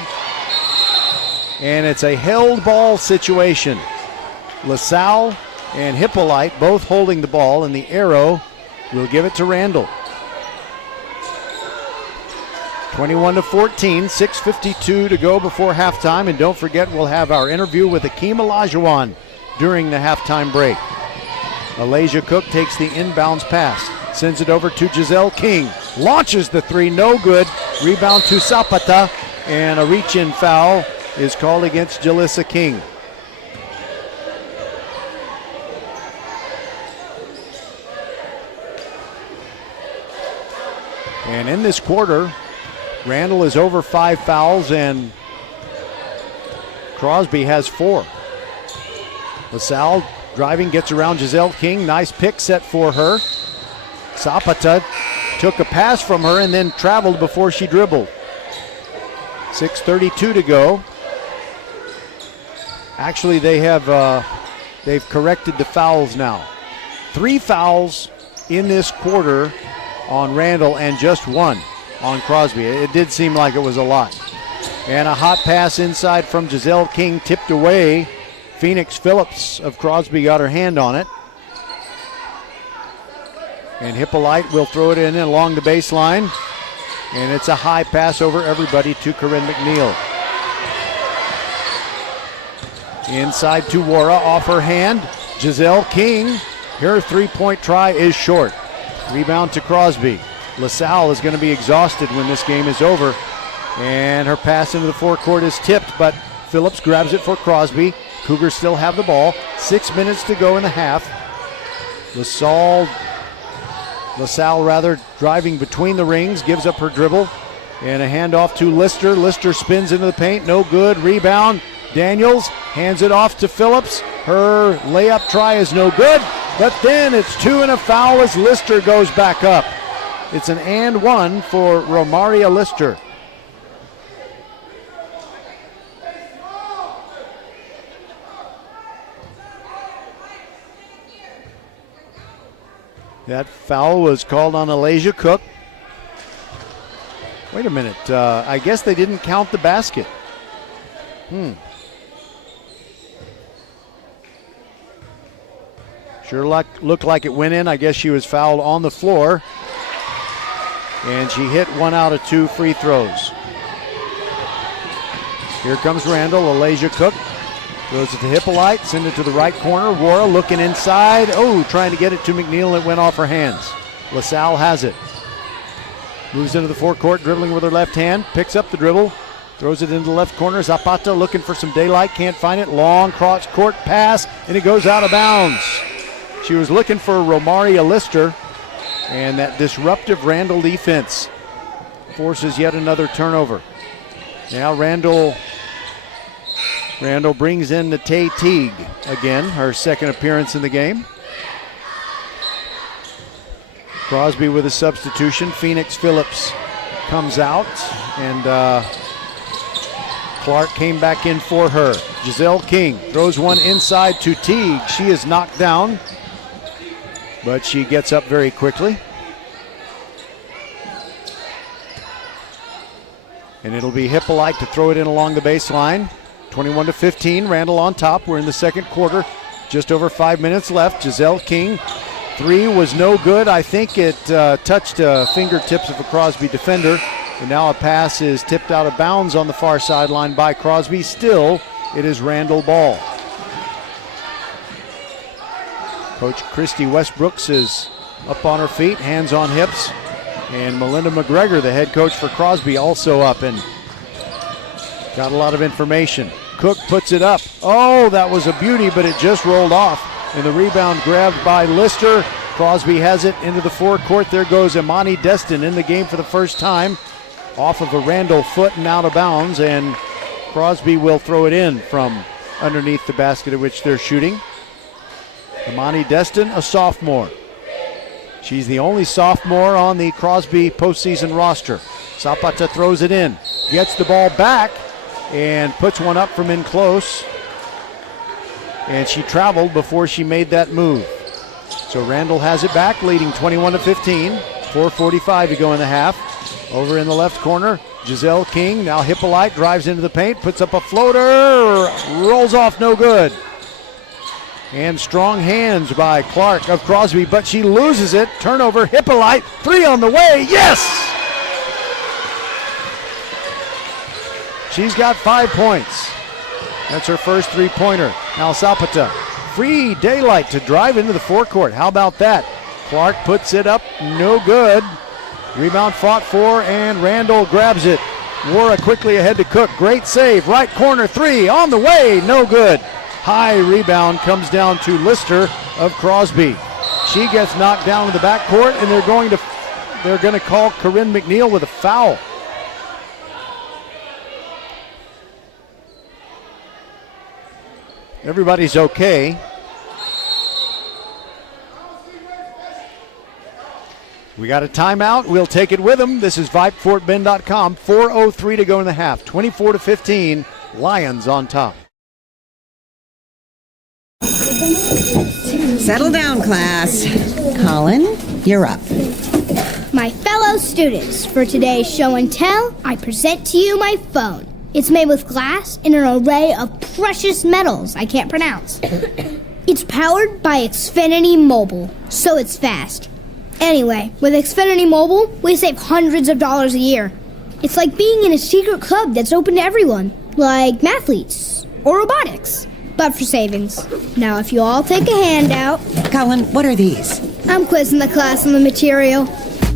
And it's a held ball situation. LaSalle and Hippolyte both holding the ball, and the arrow will give it to Randle. 21-14, 6:52 to go before halftime. And don't forget, we'll have our interview with Akeem Olajuwon during the halftime break. Malaysia Cook takes the inbounds pass, sends it over to Giselle King, launches the three, no good. Rebound to Zapata, and a reach-in foul is called against Jalissa King. And in this quarter, Randle is over 5 fouls and Crosby has 4. LaSalle driving, gets around Giselle King. Nice pick set for her. Zapata took a pass from her and then traveled before she dribbled. 6:32 to go. Actually, they've corrected the fouls now. 3 fouls in this quarter on Randle and just 1 on Crosby. It did seem like it was a lot. And a hot pass inside from Giselle King, tipped away. Phoenix Phillips of Crosby got her hand on it. And Hippolyte will throw it in along the baseline. And it's a high pass over everybody to Corinne McNeil. Inside to Wara, off her hand. Giselle King, her three-point try is short. Rebound to Crosby. LaSalle is going to be exhausted when this game is over. And her pass into the forecourt is tipped, but Phillips grabs it for Crosby. Cougars still have the ball. 6 minutes to go in the half. LaSalle driving between the rings, gives up her dribble. And a handoff to Lister. Lister spins into the paint, no good. Rebound. Daniels hands it off to Phillips. Her layup try is no good, but then it's 2 and a foul as Lister goes back up. It's an and 1 for Romaria Lister. That foul was called on Alasia Cook. Wait a minute. I guess they didn't count the basket. Sure looked like it went in. I guess she was fouled on the floor. And she hit 1 out of 2 free throws. Here comes Randle. Alasia Cook throws it to Hippolyte. Send it to the right corner. Wara looking inside. Oh, trying to get it to McNeil. It went off her hands. LaSalle has it. Moves into the forecourt, dribbling with her left hand. Picks up the dribble. Throws it into the left corner. Zapata looking for some daylight. Can't find it. Long cross-court pass, and it goes out of bounds. She was looking for Romaria Lister, and that disruptive Randle defense forces yet another turnover. Now Randle brings in the Tay Teague again, her second appearance in the game. Crosby with a substitution. Phoenix Phillips comes out, and Clark came back in for her. Giselle King throws one inside to Teague. She is knocked down, but she gets up very quickly. And it'll be Hippolyte to throw it in along the baseline. 21-15, Randle on top. We're in the second quarter. Just over 5 minutes left. Giselle King Three was no good. I think it touched fingertips of a Crosby defender. And now a pass is tipped out of bounds on the far sideline by Crosby. Still, it is Randle ball. Coach Christy Westbrooks is up on her feet, hands on hips. And Melinda McGregor, the head coach for Crosby, also up and got a lot of information. Cook puts it up. Oh, that was a beauty, but it just rolled off. And the rebound grabbed by Lister. Crosby has it into the forecourt. There goes Imani Destin in the game for the first time. Off of a Randle foot and out of bounds. And Crosby will throw it in from underneath the basket at which they're shooting. Imani Destin, a sophomore. She's the only sophomore on the Crosby postseason roster. Zapata throws it in. Gets the ball back and puts one up from in close. And she traveled before she made that move. So Randle has it back, leading 21-15. 4:45 to go in the half. Over in the left corner, Giselle King. Now Hippolyte drives into the paint, puts up a floater, rolls off, no good. And strong hands by Clark of Crosby, but she loses it. Turnover, Hippolyte, three on the way, yes! She's got 5 points. That's her first three-pointer. Now Zapata, free daylight to drive into the forecourt. How about that? Clark puts it up, no good. Rebound fought for, and Randle grabs it. Wara quickly ahead to Cook. Great save, right corner three, on the way, no good. High rebound comes down to Lister of Crosby. She gets knocked down in the backcourt, and they're going to call Corinne McNeil with a foul. Everybody's okay. We got a timeout. We'll take it with them. This is VypeFortBend.com. 4:03 to go in the half. 24-15. Lions on top. Settle down, class. Colin, you're up. My fellow students, for today's show and tell, I present to you my phone. It's made with glass and an array of precious metals I can't pronounce. It's powered by Xfinity Mobile, so it's fast. Anyway, with Xfinity Mobile, we save hundreds of dollars a year. It's like being in a secret club that's open to everyone, like mathletes or robotics, but for savings. Now, if you all take a handout... Colin, what are these? I'm quizzing the class on the material.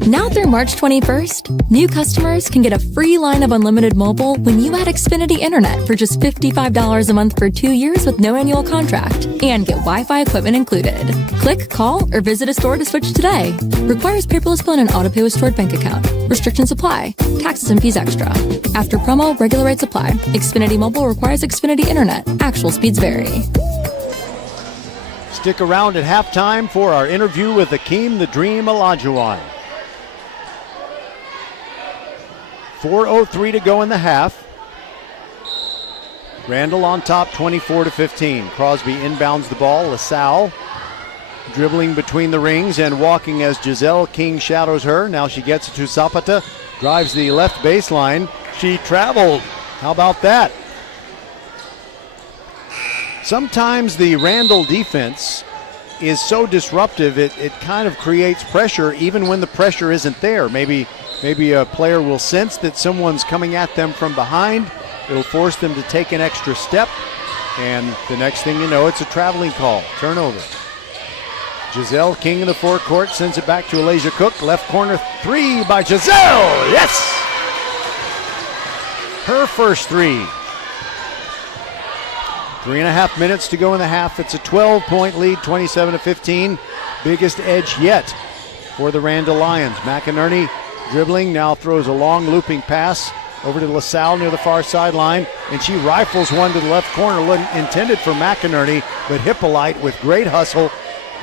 Now through March 21st, new customers can get a free line of unlimited mobile when you add Xfinity Internet for just $55 a month for 2 years with no annual contract and get Wi-Fi equipment included. Click, call, or visit a store to switch today. Requires paperless bill and an auto pay with stored bank account. Restrictions apply. Taxes and fees extra. After promo, regular rates apply. Xfinity Mobile requires Xfinity Internet. Actual speeds vary. Stick around at halftime for our interview with Akeem the Dream Olajuwon. 4:03 to go in the half. Randle on top, 24-15. Crosby inbounds the ball. LaSalle dribbling between the rings and walking as Giselle King shadows her. Now she gets it to Zapata, drives the left baseline. She traveled. How about that? Sometimes the Randle defense is so disruptive, it kind of creates pressure even when the pressure isn't there. Maybe a player will sense that someone's coming at them from behind. It'll force them to take an extra step. And the next thing you know, it's a traveling call. Turnover. Giselle King in the forecourt sends it back to Alasia Cook. Left corner three by Giselle. Yes! Her first three. 3.5 minutes to go in the half. It's a 12-point lead, 27-15. Biggest edge yet for the Randle Lions. McInerney dribbling, now throws a long looping pass over to LaSalle near the far sideline, and she rifles one to the left corner, intended for McInerney, but Hippolyte with great hustle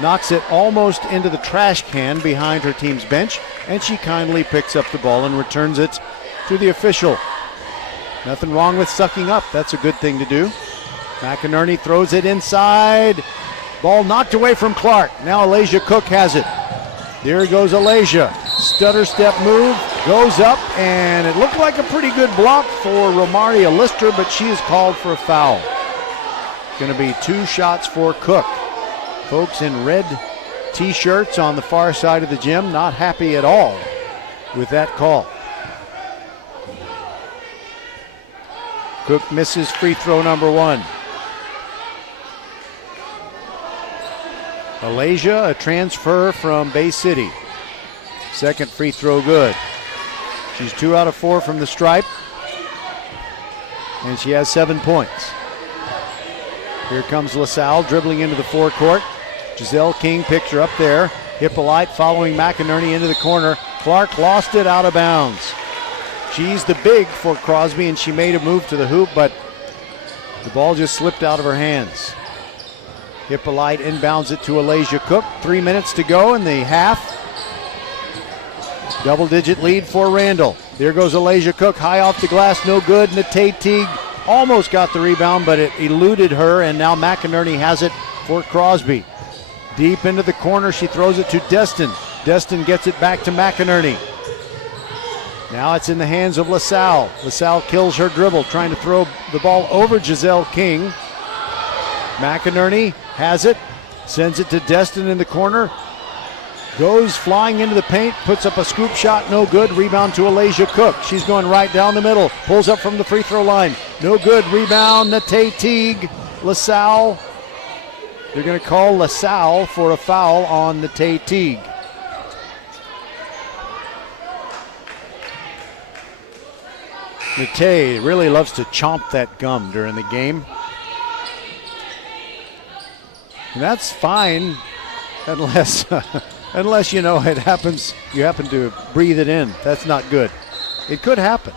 knocks it almost into the trash can behind her team's bench, and she kindly picks up the ball and returns it to the official. Nothing wrong with sucking up. That's a good thing to do. McInerney throws it inside. Ball knocked away from Clark. Now Alasia Cook has it. There goes Alasia. Stutter step move, goes up, and it looked like a pretty good block for Romaria Lister, but she is called for a foul. Going to be 2 shots for Cook. Folks in red T-shirts on the far side of the gym, not happy at all with that call. Cook misses free throw number 1. Alasia, a transfer from Bay City. Second free throw good. She's 2 out of 4 from the stripe, and she has 7 points. Here comes LaSalle dribbling into the forecourt. Giselle King picks her up there. Hippolyte following McInerney into the corner. Clark lost it out of bounds. She's the big for Crosby, and she made a move to the hoop, but the ball just slipped out of her hands. Hippolyte inbounds it to Alasia Cook. 3 minutes to go in the half. Double-digit lead for Randle. There goes Alasia Cook, high off the glass, no good. Nate Teague almost got the rebound, but it eluded her, and now McInerney has it for Crosby. Deep into the corner, she throws it to Destin. Destin gets it back to McInerney. Now it's in the hands of LaSalle. LaSalle kills her dribble, trying to throw the ball over Giselle King. McInerney has it, sends it to Destin in the corner. Goes flying into the paint, puts up a scoop shot, no good. Rebound to Alasia Cook. She's going right down the middle. Pulls up from the free throw line. No good. Rebound, Nate Teague. LaSalle. They're going to call LaSalle for a foul on Nate Teague. Nate really loves to chomp that gum during the game. And that's fine unless unless it happens, you happen to breathe it in. That's not good. It could happen.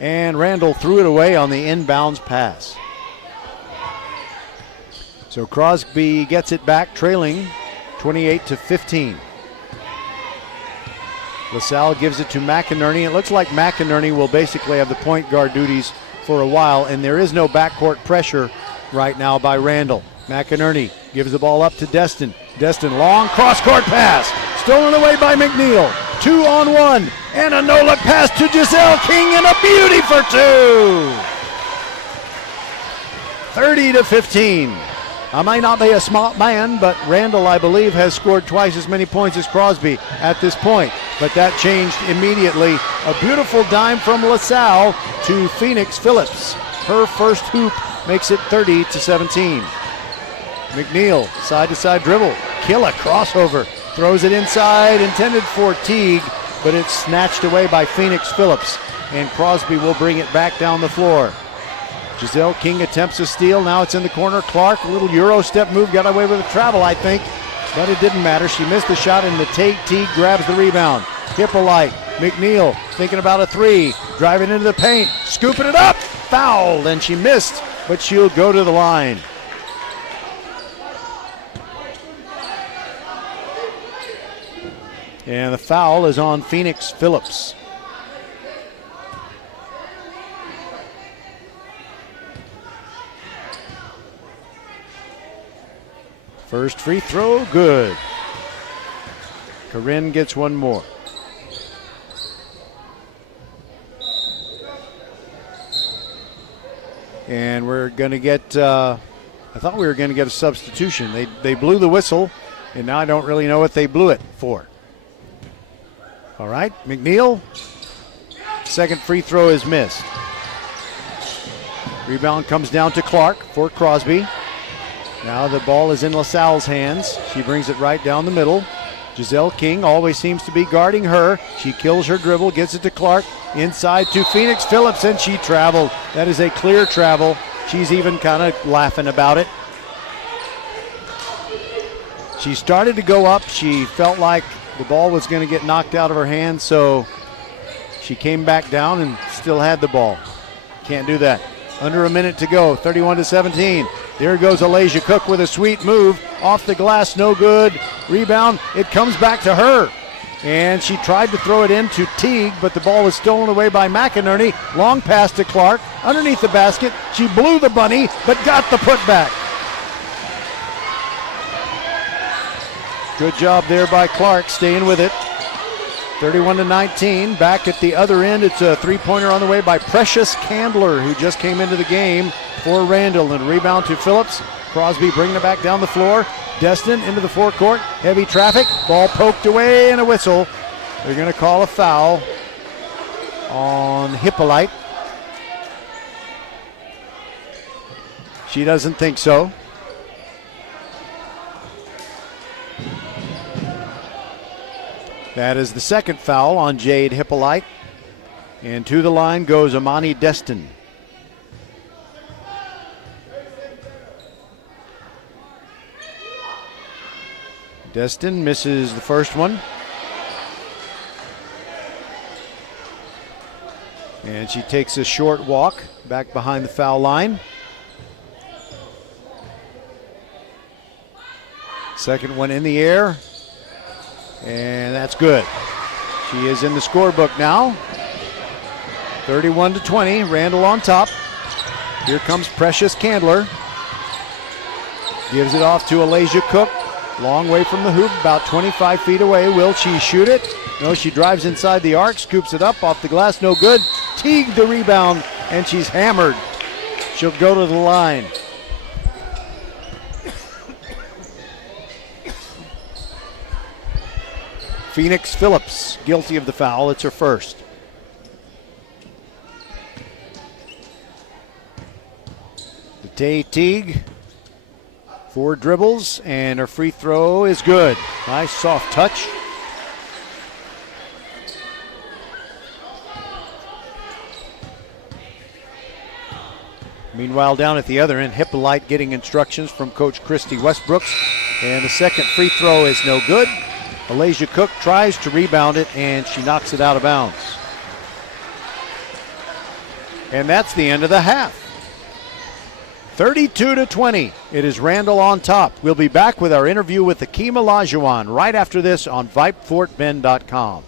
And Randle threw it away on the inbounds pass. So Crosby gets it back, trailing 28-15. LaSalle gives it to McInerney. It looks like McInerney will basically have the point guard duties for a while, and there is no backcourt pressure right now by Randle. McInerney gives the ball up to Destin. Destin, long cross-court pass. Stolen away by McNeil. 2-on-1. And a no-look pass to Giselle King, and a beauty for 2. 30-15. I might not be a smart man, but Randle, I believe, has scored twice as many points as Crosby at this point. But that changed immediately. A beautiful dime from LaSalle to Phoenix Phillips. Her first hoop makes it 30-17. McNeil, side-to-side dribble. Kill a crossover. Throws it inside, intended for Teague, but it's snatched away by Phoenix Phillips. And Crosby will bring it back down the floor. Giselle King attempts a steal. Now it's in the corner. Clark, a little Euro step move, got away with a travel, I think. But it didn't matter. She missed the shot, and Nate Teague grabs the rebound. Hippolyte, McNeil thinking about a 3. Driving into the paint. Scooping it up. Fouled, and she missed, but she'll go to the line. And the foul is on Phoenix Phillips. First free throw, good. Corinne gets one more. And we're going to get, I thought we were going to get a substitution. They blew the whistle, and now I don't really know what they blew it for. All right, McNeil. Second free throw is missed. Rebound comes down to Clark for Crosby. Now the ball is in LaSalle's hands. She brings it right down the middle. Giselle King always seems to be guarding her. She kills her dribble, gets it to Clark. Inside to Phoenix Phillips, and she traveled. That is a clear travel. She's even kind of laughing about it. She started to go up. She felt like the ball was going to get knocked out of her hands, so she came back down and still had the ball. Can't do that. Under a minute to go, 31-17. There goes Alasia Cook with a sweet move. Off the glass, no good. Rebound, it comes back to her. And she tried to throw it into Teague, but the ball was stolen away by McInerney. Long pass to Clark, underneath the basket. She blew the bunny, but got the putback. Good job there by Clark, staying with it. 31-19. Back at the other end, it's a three-pointer on the way by Precious Candler, who just came into the game for Randle. And rebound to Phillips. Crosby bringing it back down the floor. Destin into the forecourt. Heavy traffic. Ball poked away and a whistle. They're going to call a foul on Hippolyte. She doesn't think so. That is the second foul on Jade Hippolyte. And to the line goes Amani Destin. Destin misses the first one. And she takes a short walk back behind the foul line. Second one in the air. And that's good. She is in the scorebook now. 31-20, Randle on top. Here comes Precious Candler. Gives it off to Alasia Cook. Long way from the hoop, about 25 feet away. Will she shoot it? No, she drives inside the arc, scoops it up off the glass, no good. Teague the rebound, and she's hammered. She'll go to the line. Phoenix Phillips, guilty of the foul. It's her first. Tay Teague, 4 dribbles, and her free throw is good. Nice soft touch. Meanwhile, down at the other end, Hippolyte getting instructions from Coach Christy Westbrooks. And the second free throw is no good. Alasia Cook tries to rebound it, and she knocks it out of bounds. And that's the end of the half. 32-20. It is Randle on top. We'll be back with our interview with Akeem Olajuwon right after this on VypeFortBend.com.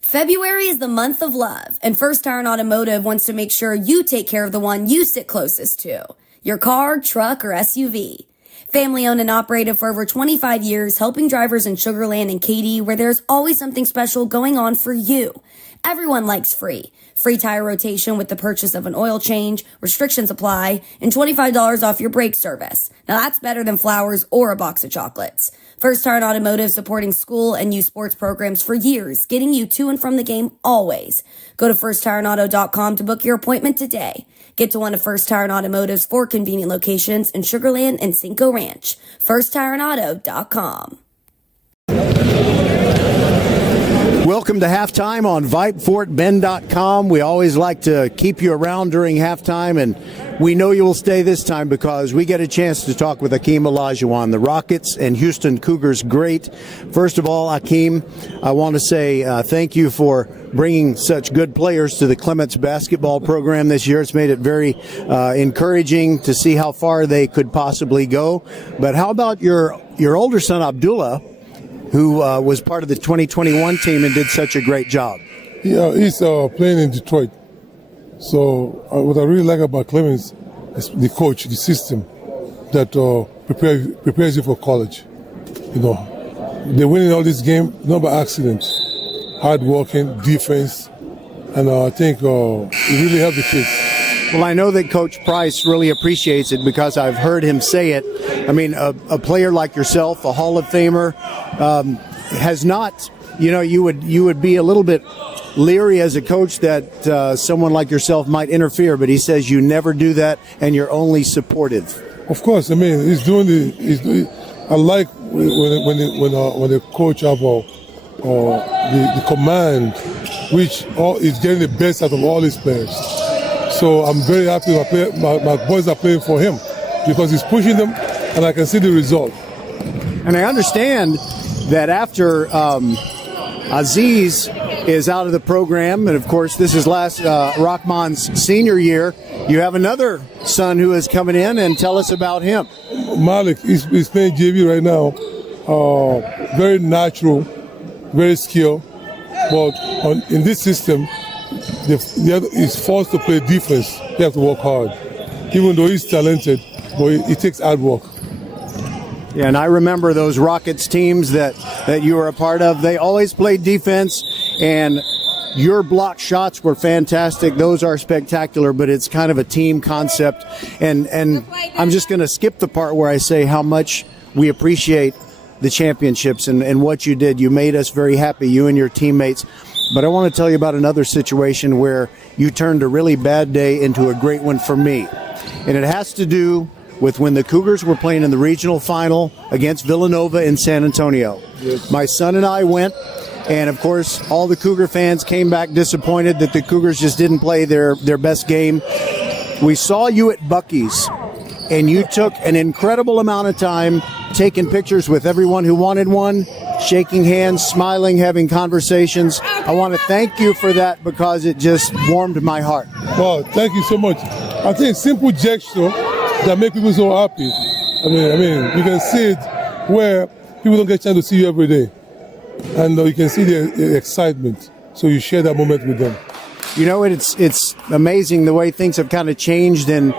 February is the month of love, and First Iron Automotive wants to make sure you take care of the one you sit closest to. Your car, truck, or SUV. Family owned and operated for over 25 years, helping drivers in Sugar Land and Katy, where there's always something special going on for you. Everyone likes free. Free tire rotation with the purchase of an oil change, restrictions apply, and $25 off your brake service. Now that's better than flowers or a box of chocolates. First Iron Automotive supporting school and youth sports programs for years, getting you to and from the game always. Go to firstironauto.com to book your appointment today. Get to one of First Iron Automotive's 4 convenient locations in Sugar Land and Cinco Ranch. firstironauto.com. Welcome to halftime on VypeFortBend.com. We always like to keep you around during halftime, and we know you will stay this time because we get a chance to talk with Akeem Olajuwon, the Rockets and Houston Cougars great. First of all, Akeem, I want to say thank you for bringing such good players to the Clements basketball program this year. It's made it very encouraging to see how far they could possibly go. But how about your older son, Abdullah, who was part of the 2021 team and did such a great job? Yeah, he's playing in Detroit. So what I really like about Clemens is the coach, the system that prepares you for college. You know, they're winning all this game not by accident. Hard working, defense, and I think it really helped the kids. Well, I know that Coach Price really appreciates it because I've heard him say it. I mean, a player like yourself, a Hall of Famer, has not, you would be a little bit leery as a coach that someone like yourself might interfere, but he says you never do that and you're only supportive. Of course, I mean, I like when the coach have the command, which is getting the best out of all his players. So I'm very happy my boys are playing for him because he's pushing them, and I can see the result. And I understand that after Aziz is out of the program, and of course this is Rahman's senior year, you have another son who is coming in, and tell us about him. Malik, he's playing JV right now. Very natural, very skilled, but in this system, the other is forced to play defense. He has to work hard. Even though he's talented, but it takes hard work. Yeah, and I remember those Rockets teams that you were a part of. They always played defense, and Your block shots were fantastic. Those are spectacular, but it's kind of a team concept. And I'm just going to skip the part where I say how much we appreciate the championships and what you did. You made us very happy, you and your teammates. But I want to tell you about another situation where you turned a really bad day into a great one for me. And it has to do with when the Cougars were playing in the regional final against Villanova in San Antonio. Yes. My son and I went, and of course, all the Cougar fans came back disappointed that the Cougars just didn't play their best game. We saw you at Buc-ee's, and you took an incredible amount of time taking pictures with everyone who wanted one, shaking hands, smiling, having conversations. I want to thank you for that because it just warmed my heart. Well, thank you so much. I think simple gesture that make people so happy. I mean, you can see it where people don't get a chance to see you every day. And you can see the excitement. So you share that moment with them. You know, it's amazing the way things have kind of changed in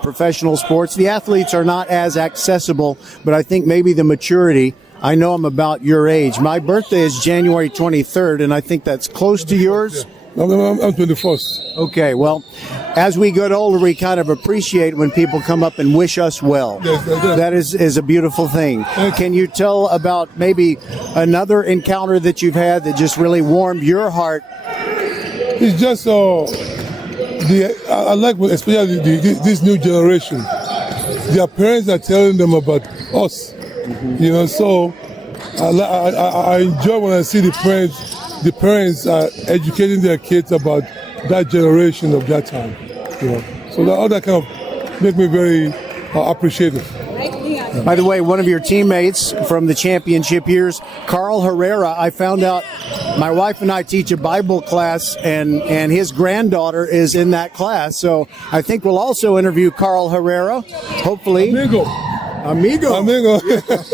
professional sports. The athletes are not as accessible, but I think maybe the maturity. I know I'm about your age. My birthday is January 23rd, and I think that's close to yours. I'm 21st. Okay, well, as we get older, we kind of appreciate when people come up and wish us well. Yes. That is a beautiful thing. Can you tell about maybe another encounter that you've had that just really warmed your heart? It's just I like, especially this new generation. Their parents are telling them about us. You know, so I enjoy when I see the parents are educating their kids about that generation of that time. You know, so all that kind of make me very appreciative. By the way, one of your teammates from the championship years, Carl Herrera, I found out my wife and I teach a Bible class, and his granddaughter is in that class. So I think we'll also interview Carl Herrera, hopefully. Amigo. Yes.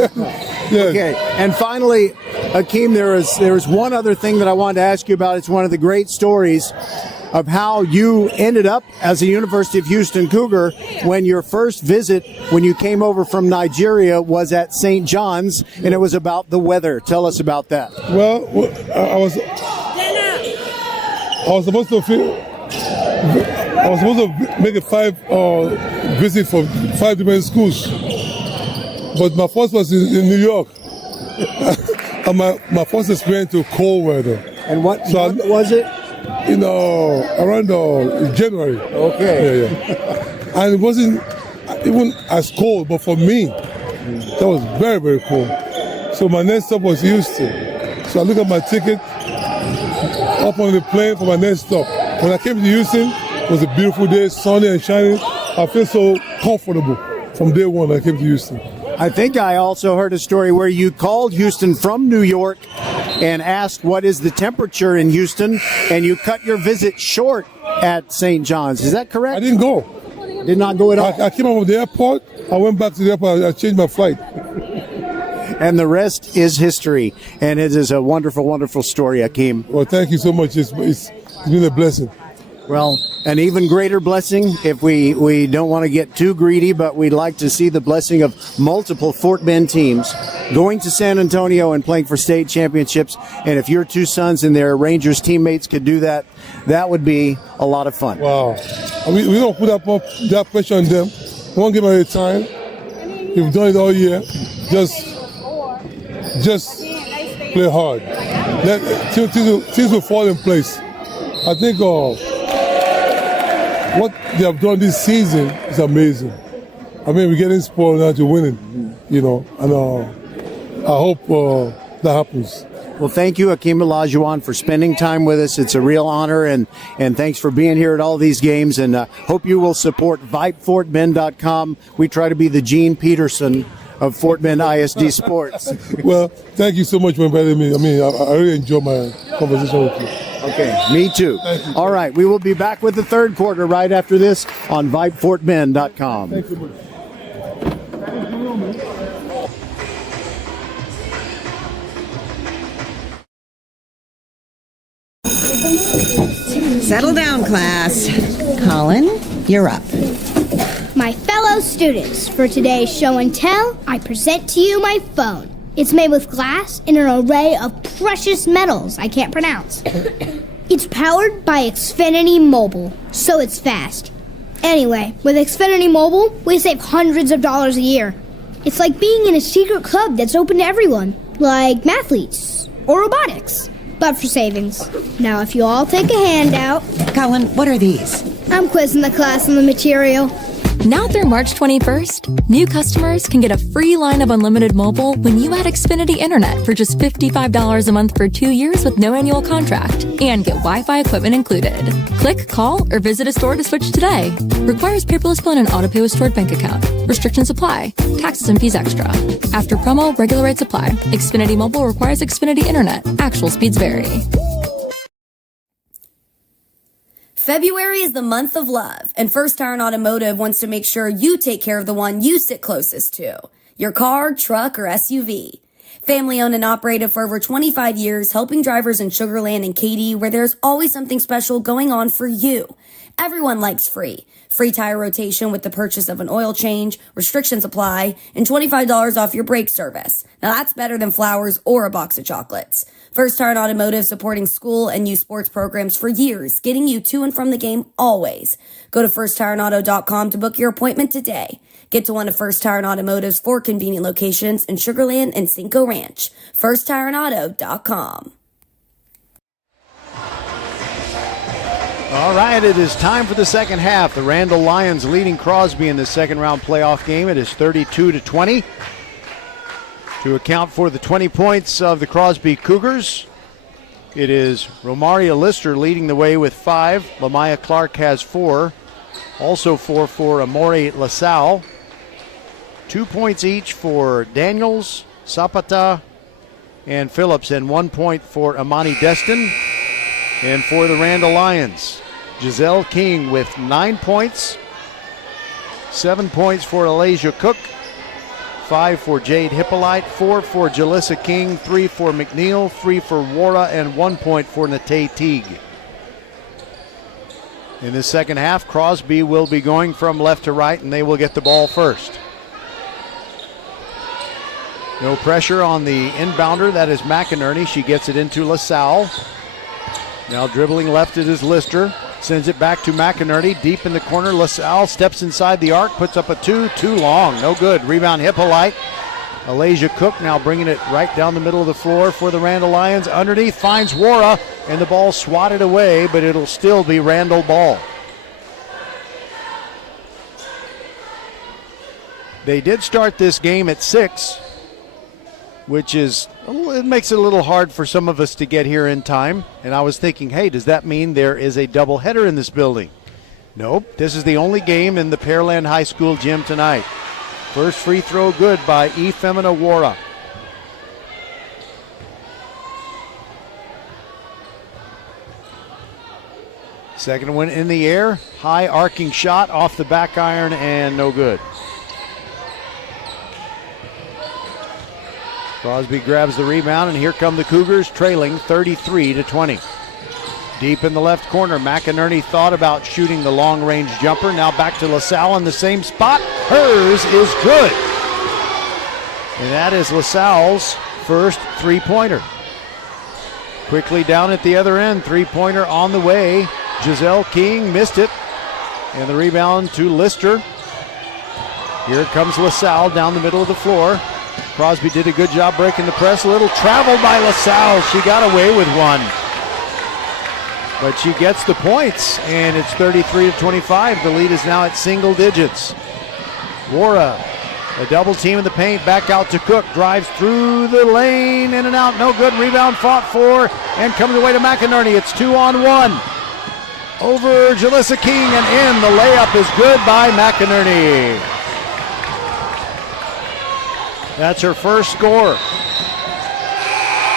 Okay, and finally, Akeem, there was one other thing that I wanted to ask you about. It's one of the great stories of how you ended up as a University of Houston Cougar when your first visit, when you came over from Nigeria, was at St. John's, and it was about the weather. Tell us about that. Well, I was supposed to make a 5 visit for 5 different schools, but my first was in New York. And my first experience to cold weather. And what was it? You know, around January. Okay. Yeah. And it wasn't even as cold, but for me, that was very, very cold. So my next stop was Houston. So I look at my ticket, up on the plane for my next stop. When I came to Houston, it was a beautiful day, sunny and shining. I feel so comfortable from day one I came to Houston. I think I also heard a story where you called Houston from New York and asked what is the temperature in Houston, and you cut your visit short at St. John's. Is that correct? I didn't go. Did not go at all? I came out of the airport. I went back to the airport. I changed my flight. And the rest is history. And it is a wonderful, wonderful story, Akeem. Well, thank you so much. It's been a blessing. Well, an even greater blessing, if we don't want to get too greedy, but we'd like to see the blessing of multiple Fort Bend teams going to San Antonio and playing for state championships. And if your two sons and their Rangers teammates could do that, that would be a lot of fun. Wow. We don't put that pressure on them. We won't give them any time. We've done it all year. Just play hard. Things will fall in place. I think what they have done this season is amazing. I mean, we're getting spoiled now to winning, you know, and I hope that happens. Well, thank you, Akeem Olajuwon, for spending time with us. It's a real honor, and thanks for being here at all these games, and hope you will support VypeFortBend.com. We try to be the Gene Peterson of Fort Bend ISD Sports. Well, thank you so much for inviting me. I mean, I really enjoy my conversation with you. Okay, me too. All right, we will be back with the third quarter right after this on VypeFortBend.com. Thank you. Settle down, class. Colin, you're up. My fellow students, for today's show and tell, I present to you my phone. It's made with glass and an array of precious metals I can't pronounce. It's powered by Xfinity Mobile, so it's fast. Anyway, with Xfinity Mobile, we save hundreds of dollars a year. It's like being in a secret club that's open to everyone, like mathletes or robotics, but for savings. Now, if you all take a handout... Colin, what are these? I'm quizzing the class on the material. Now through March 21st, new customers can get a free line of unlimited mobile when you add Xfinity Internet for just $55 a month for 2 years with no annual contract and get Wi-Fi equipment included. Click, call, or visit a store to switch today. Requires paperless bill and auto pay with stored bank account. Restrictions apply. Taxes and fees extra. After promo, regular rates apply. Xfinity Mobile requires Xfinity Internet. Actual speeds vary. February is the month of love, and First Tire and Automotive wants to make sure you take care of the one you sit closest to. Your car, truck, or SUV. Family owned and operated for over 25 years, helping drivers in Sugar Land and Katy, where there's always something special going on for you. Everyone likes free. Free tire rotation with the purchase of an oil change, restrictions apply, and $25 off your brake service. Now that's better than flowers or a box of chocolates. First Tire and Automotive supporting school and youth sports programs for years, getting you to and from the game always. Go to firsttireandauto.com to book your appointment today. Get to one of First Tire and Automotive's 4 convenient locations in Sugar Land and Cinco Ranch. firsttireandauto.com. All right, it is time for the second half. The Randle Lions leading Crosby in the second round playoff game. It is 32-20. To account for the 20 points of the Crosby Cougars, it is Romaria Lister leading the way with 5. Lamaya Clark has 4. Also 4 for Amore LaSalle. 2 points each for Daniels, Zapata, and Phillips, and 1 point for Amani Destin. And for the Randle Lions, Giselle King with 9 points. 7 points for Alasia Cook. 5 for Jade Hippolyte, 4 for Jalissa King, 3 for McNeil, 3 for Wara, and 1 point for Nate Teague. In the second half, Crosby will be going from left to right, and they will get the ball first. No pressure on the inbounder, that is McInerney. She gets it into LaSalle. Now dribbling left, it is Lister. Sends it back to McInerney, deep in the corner. LaSalle steps inside the arc, puts up a 2, too long, no good. Rebound Hippolyte. Alasia Cook now bringing it right down the middle of the floor for the Randle Lions. Underneath finds Wara, and the ball swatted away, but it'll still be Randle ball. They did start this game at 6, which is, it makes it a little hard for some of us to get here in time. And I was thinking, hey, does that mean there is a doubleheader in this building? Nope, this is the only game in the Pearland High School gym tonight. First free throw good by Femina Wara. Second one in the air, high arcing shot off the back iron and no good. Crosby grabs the rebound, and here come the Cougars trailing 33-20. Deep in the left corner, McInerney thought about shooting the long-range jumper. Now back to LaSalle in the same spot. Hers is good. And that is LaSalle's first three-pointer. Quickly down at the other end, three-pointer on the way. Giselle King missed it. And the rebound to Lister. Here comes LaSalle down the middle of the floor. Crosby did a good job breaking the press. A little travel by LaSalle. She got away with one. But she gets the points, and it's 33-25. The lead is now at single digits. Wara, a double team in the paint. Back out to Cook. Drives through the lane. In and out. No good. Rebound fought for, and comes away to McInerney. It's 2-on-1. Over Jalissa King, and in. The layup is good by McInerney. That's her first score.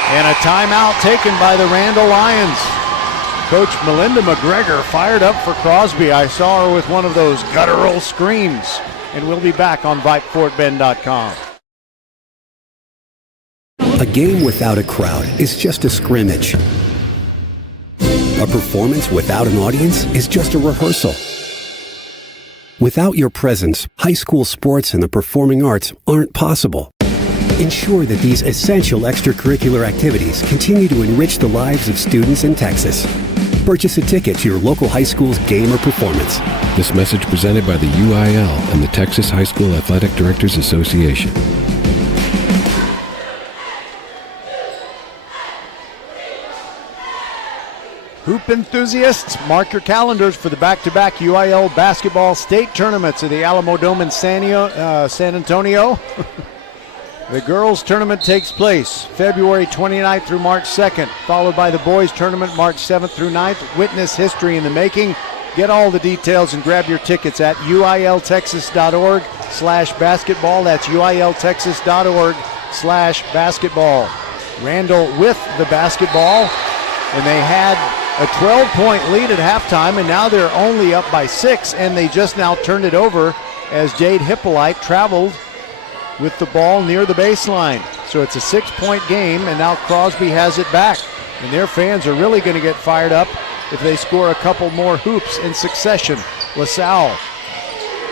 And a timeout taken by the Randle Lions. Coach Melinda McGregor fired up for Crosby. I saw her with one of those guttural screams. And we'll be back on VypeFortBend.com. A game without a crowd is just a scrimmage. A performance without an audience is just a rehearsal. Without your presence, high school sports and the performing arts aren't possible. Ensure that these essential extracurricular activities continue to enrich the lives of students in Texas. Purchase a ticket to your local high school's game or performance. This message presented by the UIL and the Texas High School Athletic Directors Association. Hoop enthusiasts, mark your calendars for the back-to-back UIL basketball state tournaments at the Alamo Dome in San Antonio. The girls' tournament takes place February 29th through March 2nd, followed by the boys' tournament March 7th through 9th. Witness history in the making. Get all the details and grab your tickets at uiltexas.org/basketball. That's uiltexas.org/basketball. Randle with the basketball, and they had a 12-point lead at halftime, and now they're only up by 6, and they just now turned it over as Jade Hippolyte traveled with the ball near the baseline. So it's a 6-point game, and now Crosby has it back. And their fans are really going to get fired up if they score a couple more hoops in succession. LaSalle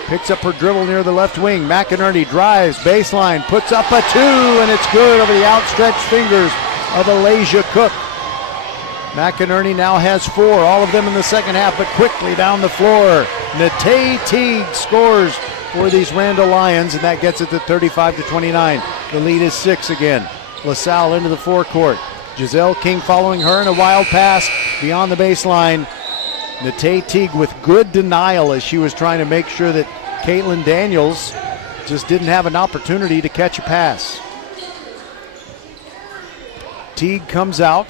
picks up her dribble near the left wing. McInerney drives, baseline, puts up a 2, and it's good over the outstretched fingers of Alasia Cook. McInerney now has 4, all of them in the second half, but quickly down the floor. Nate Teague scores for these Randle Lions, and that gets it to 35-29. The lead is 6 again. LaSalle into the forecourt. Giselle King following her in a wild pass beyond the baseline. Nate Teague with good denial as she was trying to make sure that Caitlin Daniels just didn't have an opportunity to catch a pass. Teague comes out,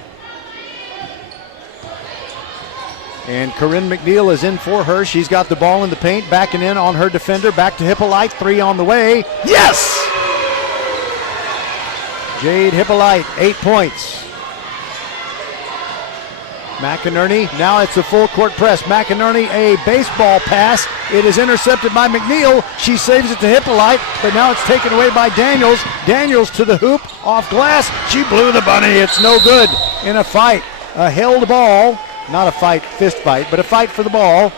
and Corinne McNeil is in for her. She's got the ball in the paint, backing in on her defender. Back to Hippolyte, 3 on the way. Yes! Jade Hippolyte, 8 points. McInerney, now it's the full court press. McInerney, a baseball pass. It is intercepted by McNeil. She saves it to Hippolyte, but now it's taken away by Daniels. Daniels to the hoop, off glass. She blew the bunny. It's no good in a fight. A held ball. Not a fight, fist fight, but a fight for the ball.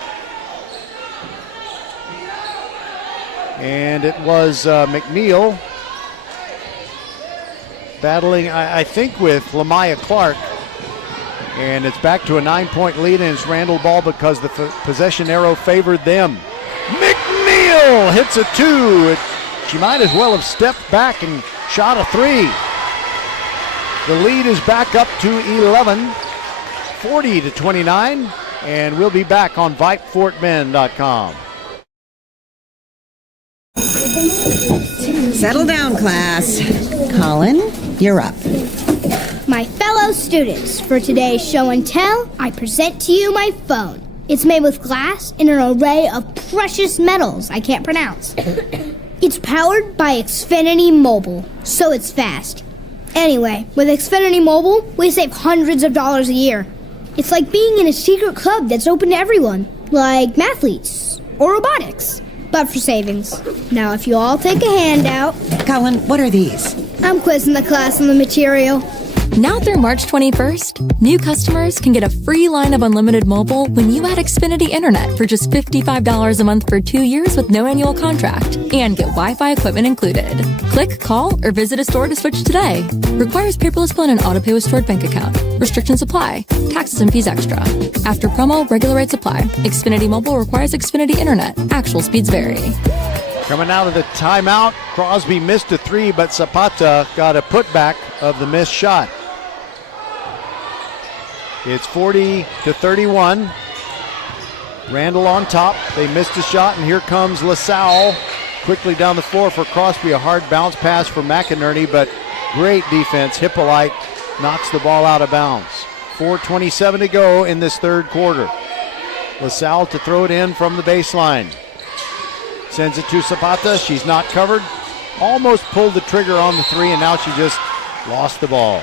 And it was McNeil battling, I think, with Lamaya Clark. And it's back to a 9-point lead, and it's Randle ball because the possession arrow favored them. McNeil hits a 2. She might as well have stepped back and shot a 3. The lead is back up to 11. 40-29, and we'll be back on VypeFortBend.com. Settle down, class. Colin, you're up. My fellow students, for today's show and tell, I present to you my phone. It's made with glass and an array of precious metals I can't pronounce. It's powered by Xfinity Mobile, so it's fast. Anyway, with Xfinity Mobile, we save hundreds of dollars a year. It's like being in a secret club that's open to everyone, like mathletes or robotics, but for savings. Now, if you all take a handout... Colin, what are these? I'm quizzing the class on the material. Now through March 21st, new customers can get a free line of unlimited mobile when you add Xfinity Internet for just $55 a month for 2 years with no annual contract and get Wi-Fi equipment included. Click, call, or visit a store to switch today. Requires paperless plan and auto pay with stored bank account. Restrictions apply. Taxes and fees extra. After promo, regular rates apply. Xfinity Mobile requires Xfinity Internet. Actual speeds vary. Coming out of the timeout, Crosby missed a 3, but Zapata got a putback of the missed shot. It's 40-31. Randle on top. They missed a shot, and here comes LaSalle quickly down the floor for Crosby. A hard bounce pass for McInerney, but great defense. Hippolyte knocks the ball out of bounds. 4:27 to go in this third quarter. LaSalle to throw it in from the baseline. Sends it to Zapata. She's not covered. Almost pulled the trigger on the 3, and now she just lost the ball.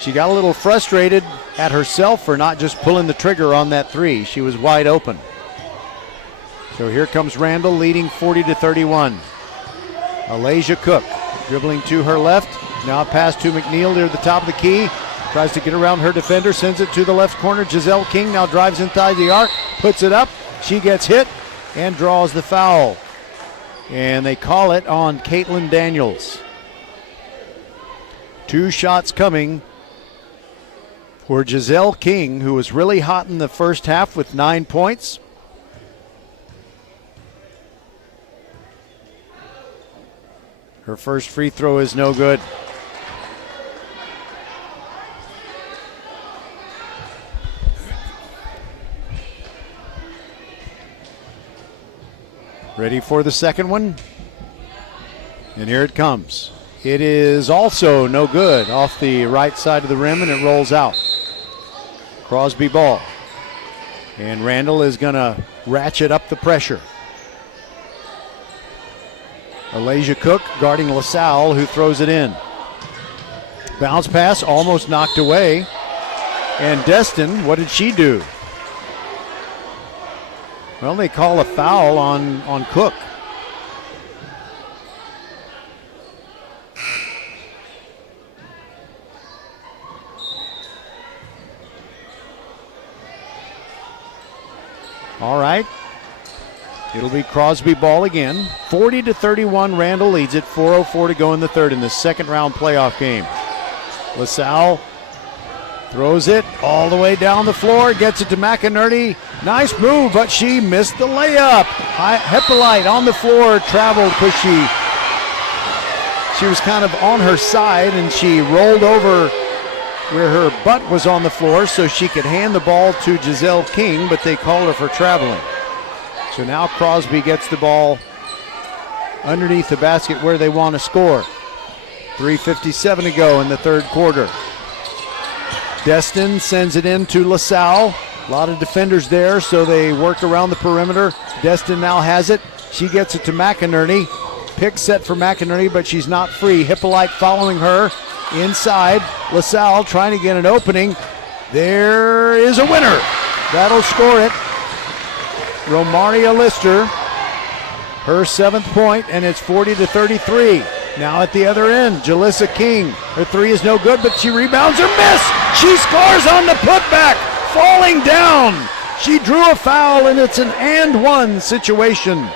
She got a little frustrated at herself for not just pulling the trigger on that 3. She was wide open. So here comes Randle leading 40-31. Alasia Cook dribbling to her left. Now a pass to McNeil near the top of the key. Tries to get around her defender. Sends it to the left corner. Giselle King now drives inside the arc. Puts it up. She gets hit and draws the foul. And they call it on Caitlin Daniels. 2 shots coming for Giselle King, who was really hot in the first half with 9 points. Her first free throw is no good. Ready for the second one. And here it comes. It is also no good off the right side of the rim, and it rolls out. Crosby ball. And Randle is going to ratchet up the pressure. Alasia Cook guarding LaSalle, who throws it in. Bounce pass almost knocked away. And Destin, what did she do? Well, they call a foul on Cook. All right. It'll be Crosby ball again. 40-31, Randle leads it. 4:04 to go in the third in the second round playoff game. LaSalle throws it all the way down the floor, gets it to McInerney. Nice move, but she missed the layup. Hippolyte on the floor, traveled because she was kind of on her side, and she rolled over where her butt was on the floor so she could hand the ball to Giselle King, but they called her for traveling. So now Crosby gets the ball underneath the basket where they want to score. 3:57 to go in the third quarter. Destin sends it in to LaSalle. A lot of defenders there, so they work around the perimeter. Destin now has it. She gets it to McInerney. Pick set for McInerney, but she's not free. Hippolyte following her inside. LaSalle trying to get an opening. There is a winner. That'll score it. Romaria Lister, her 7th point, and it's 40-33. Now at the other end, Jalissa King. Her three is no good, but she rebounds her miss. She scores on the putback, falling down. She drew a foul, and it's an and one situation.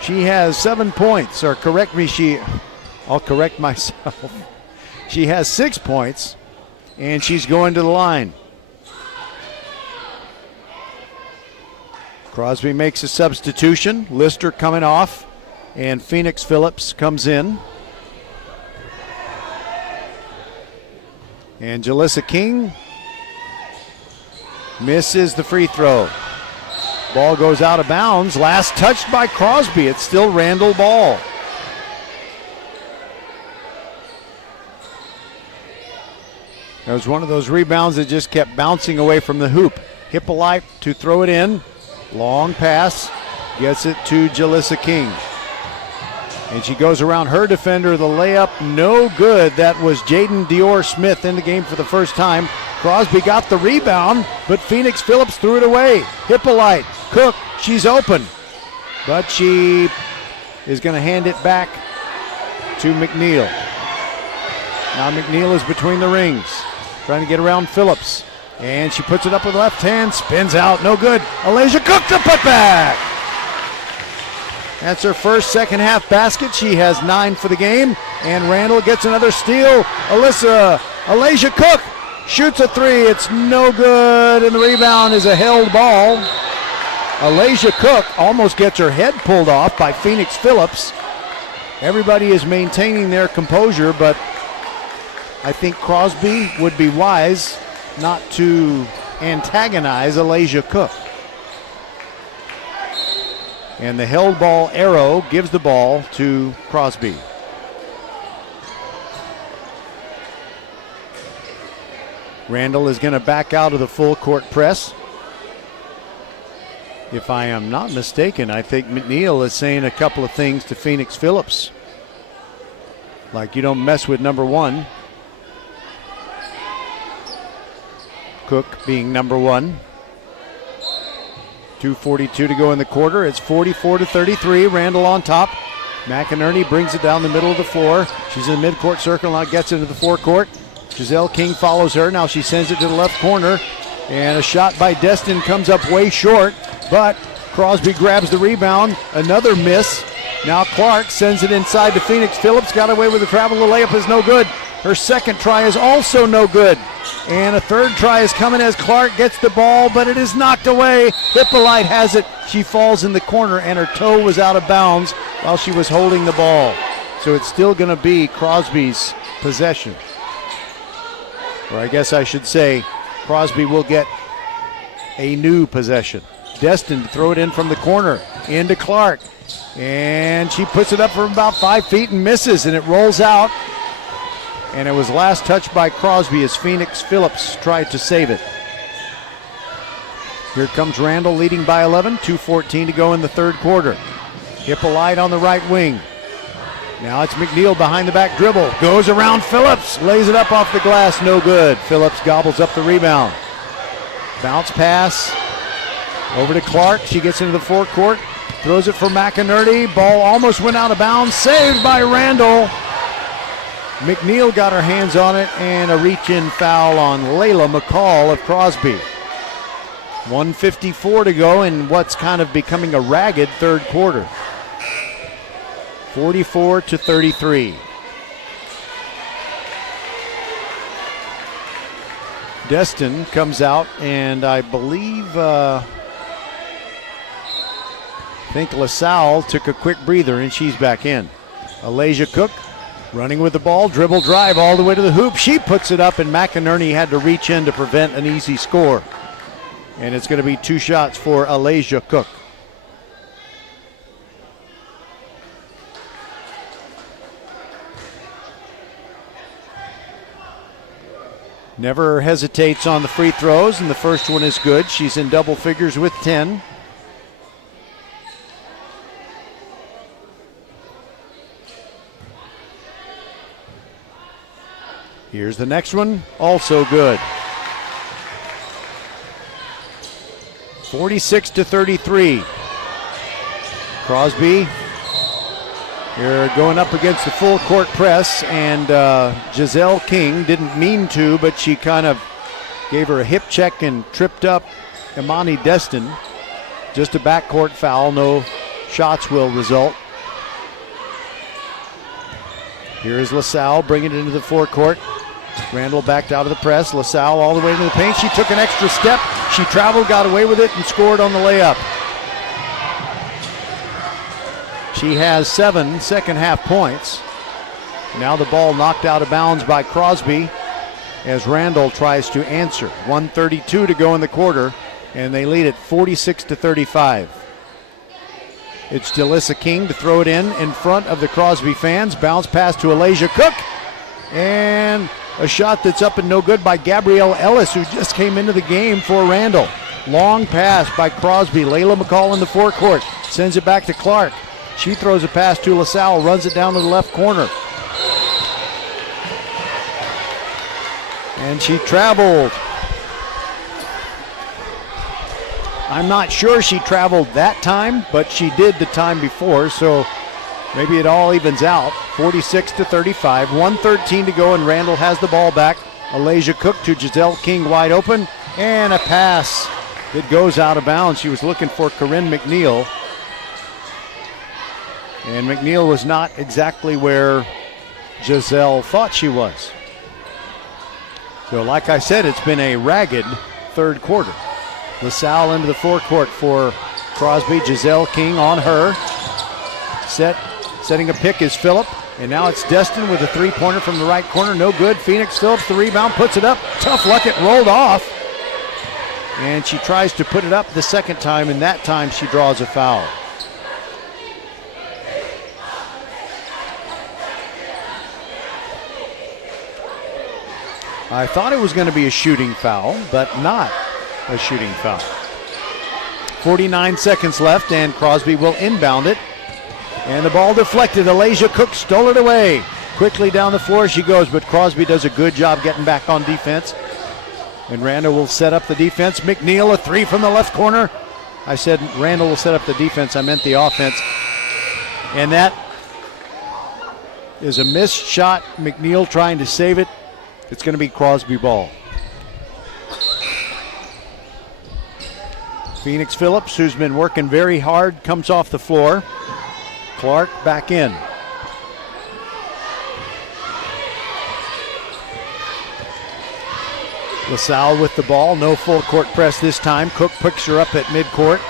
She has 7 points, or correct me, I'll correct myself. She has 6 points, and she's going to the line. Crosby makes a substitution. Lister coming off, and Phoenix Phillips comes in. And Jalissa King misses the free throw. Ball goes out of bounds. Last touched by Crosby. It's still Randle ball. It was one of those rebounds that just kept bouncing away from the hoop. Hippolyte to throw it in. Long pass. Gets it to Jalissa King. And she goes around her defender. The layup, no good. That was Jaden Dior-Smith in the game for the first time. Crosby got the rebound, but Phoenix Phillips threw it away. Hippolyte, Cook, she's open. But she is going to hand it back to McNeil. Now McNeil is between the rings, trying to get around Phillips. And she puts it up with the left hand, spins out, no good. Alasia Cook to put back. That's her first second half basket. She has 9 for the game. And Randle gets another steal. Alasia Cook shoots a three. It's no good. And the rebound is a held ball. Alasia Cook almost gets her head pulled off by Phoenix Phillips. Everybody is maintaining their composure, but I think Crosby would be wise not to antagonize Alasia Cook. And the held ball arrow gives the ball to Crosby. Randle is going to back out of the full court press. If I am not mistaken, I think McNeil is saying a couple of things to Phoenix Phillips. Like, you don't mess with number one. Cook being number one. 2:42 to go in the quarter. It's 44-33. Randle on top. McInerney brings it down the middle of the floor. She's in the midcourt circle, now gets into the forecourt. Giselle King follows her. Now she sends it to the left corner. And a shot by Destin comes up way short, but Crosby grabs the rebound. Another miss. Now Clark sends it inside to Phoenix Phillips. Got away with the travel. The layup is no good. Her second try is also no good. And a third try is coming as Clark gets the ball, but it is knocked away. Hippolyte has it. She falls in the corner, and her toe was out of bounds while she was holding the ball. So it's still going to be Crosby's possession. Or I guess I should say Crosby will get a new possession. Destin to throw it in from the corner into Clark. And she puts it up from about 5 feet and misses, and it rolls out. And it was last touched by Crosby as Phoenix Phillips tried to save it. Here comes Randle leading by 11, 2:14 to go in the third quarter. Hippolyte on the right wing. Now it's McNeil behind the back dribble. Goes around Phillips, lays it up off the glass, no good. Phillips gobbles up the rebound. Bounce pass over to Clark. She gets into the forecourt, throws it for McInerney. Ball almost went out of bounds, saved by Randle. McNeil got her hands on it, and a reach-in foul on Layla McCall of Crosby. 1:54 to go in what's kind of becoming a ragged third quarter. 44-33. Destin comes out, and I believe I think LaSalle took a quick breather, and she's back in. Alasia Cook running with the ball, dribble drive all the way to the hoop. She puts it up, and McInerney had to reach in to prevent an easy score. And it's going to be 2 shots for Alasia Cook. Never hesitates on the free throws, and the first one is good. She's in double figures with 10. Here's the next one, also good. 46-33. Crosby, you're going up against the full court press, and Giselle King didn't mean to, but she kind of gave her a hip check and tripped up Imani Destin. Just a backcourt foul, no shots will result. Here is LaSalle bringing it into the forecourt. Randle backed out of the press. LaSalle all the way into the paint. She took an extra step. She traveled, got away with it, and scored on the layup. She has 7 second-half points. Now the ball knocked out of bounds by Crosby as Randle tries to answer. 1:32 to go in the quarter, and they lead it 46-35. It's Jalissa King to throw it in front of the Crosby fans. Bounce pass to Alasia Cook, and a shot that's up and no good by Gabrielle Ellis, who just came into the game for Randle. Long pass by Crosby. Layla McCall in the forecourt. Sends it back to Clark. She throws a pass to LaSalle, runs it down to the left corner. And she traveled. I'm not sure she traveled that time, but she did the time before, so maybe it all evens out. 46-35, 1:13 to go, and Randle has the ball back. Alasia Cook to Giselle King wide open, and a pass that goes out of bounds. She was looking for Corinne McNeil, and McNeil was not exactly where Giselle thought she was. So like I said, it's been a ragged third quarter. LaSalle into the forecourt for Crosby. Giselle King on her. Setting a pick is Phillip. And now it's Destin with a three-pointer from the right corner. No good. Phoenix Phillips, the rebound, puts it up. Tough luck, it rolled off. And she tries to put it up the second time, and that time she draws a foul. I thought it was going to be a shooting foul, but not a shooting foul. 49 seconds left, and Crosby will inbound it. And the ball deflected. Alasia Cook stole it away. Quickly down the floor she goes, but Crosby does a good job getting back on defense. And Randle will set up the defense. McNeil, a three from the left corner. I said Randle will set up the defense. I meant the offense. And that is a missed shot. McNeil trying to save it. It's going to be Crosby ball. Phoenix Phillips, who's been working very hard, comes off the floor. Clark back in. LaSalle with the ball. No full court press this time. Cook picks her up at midcourt.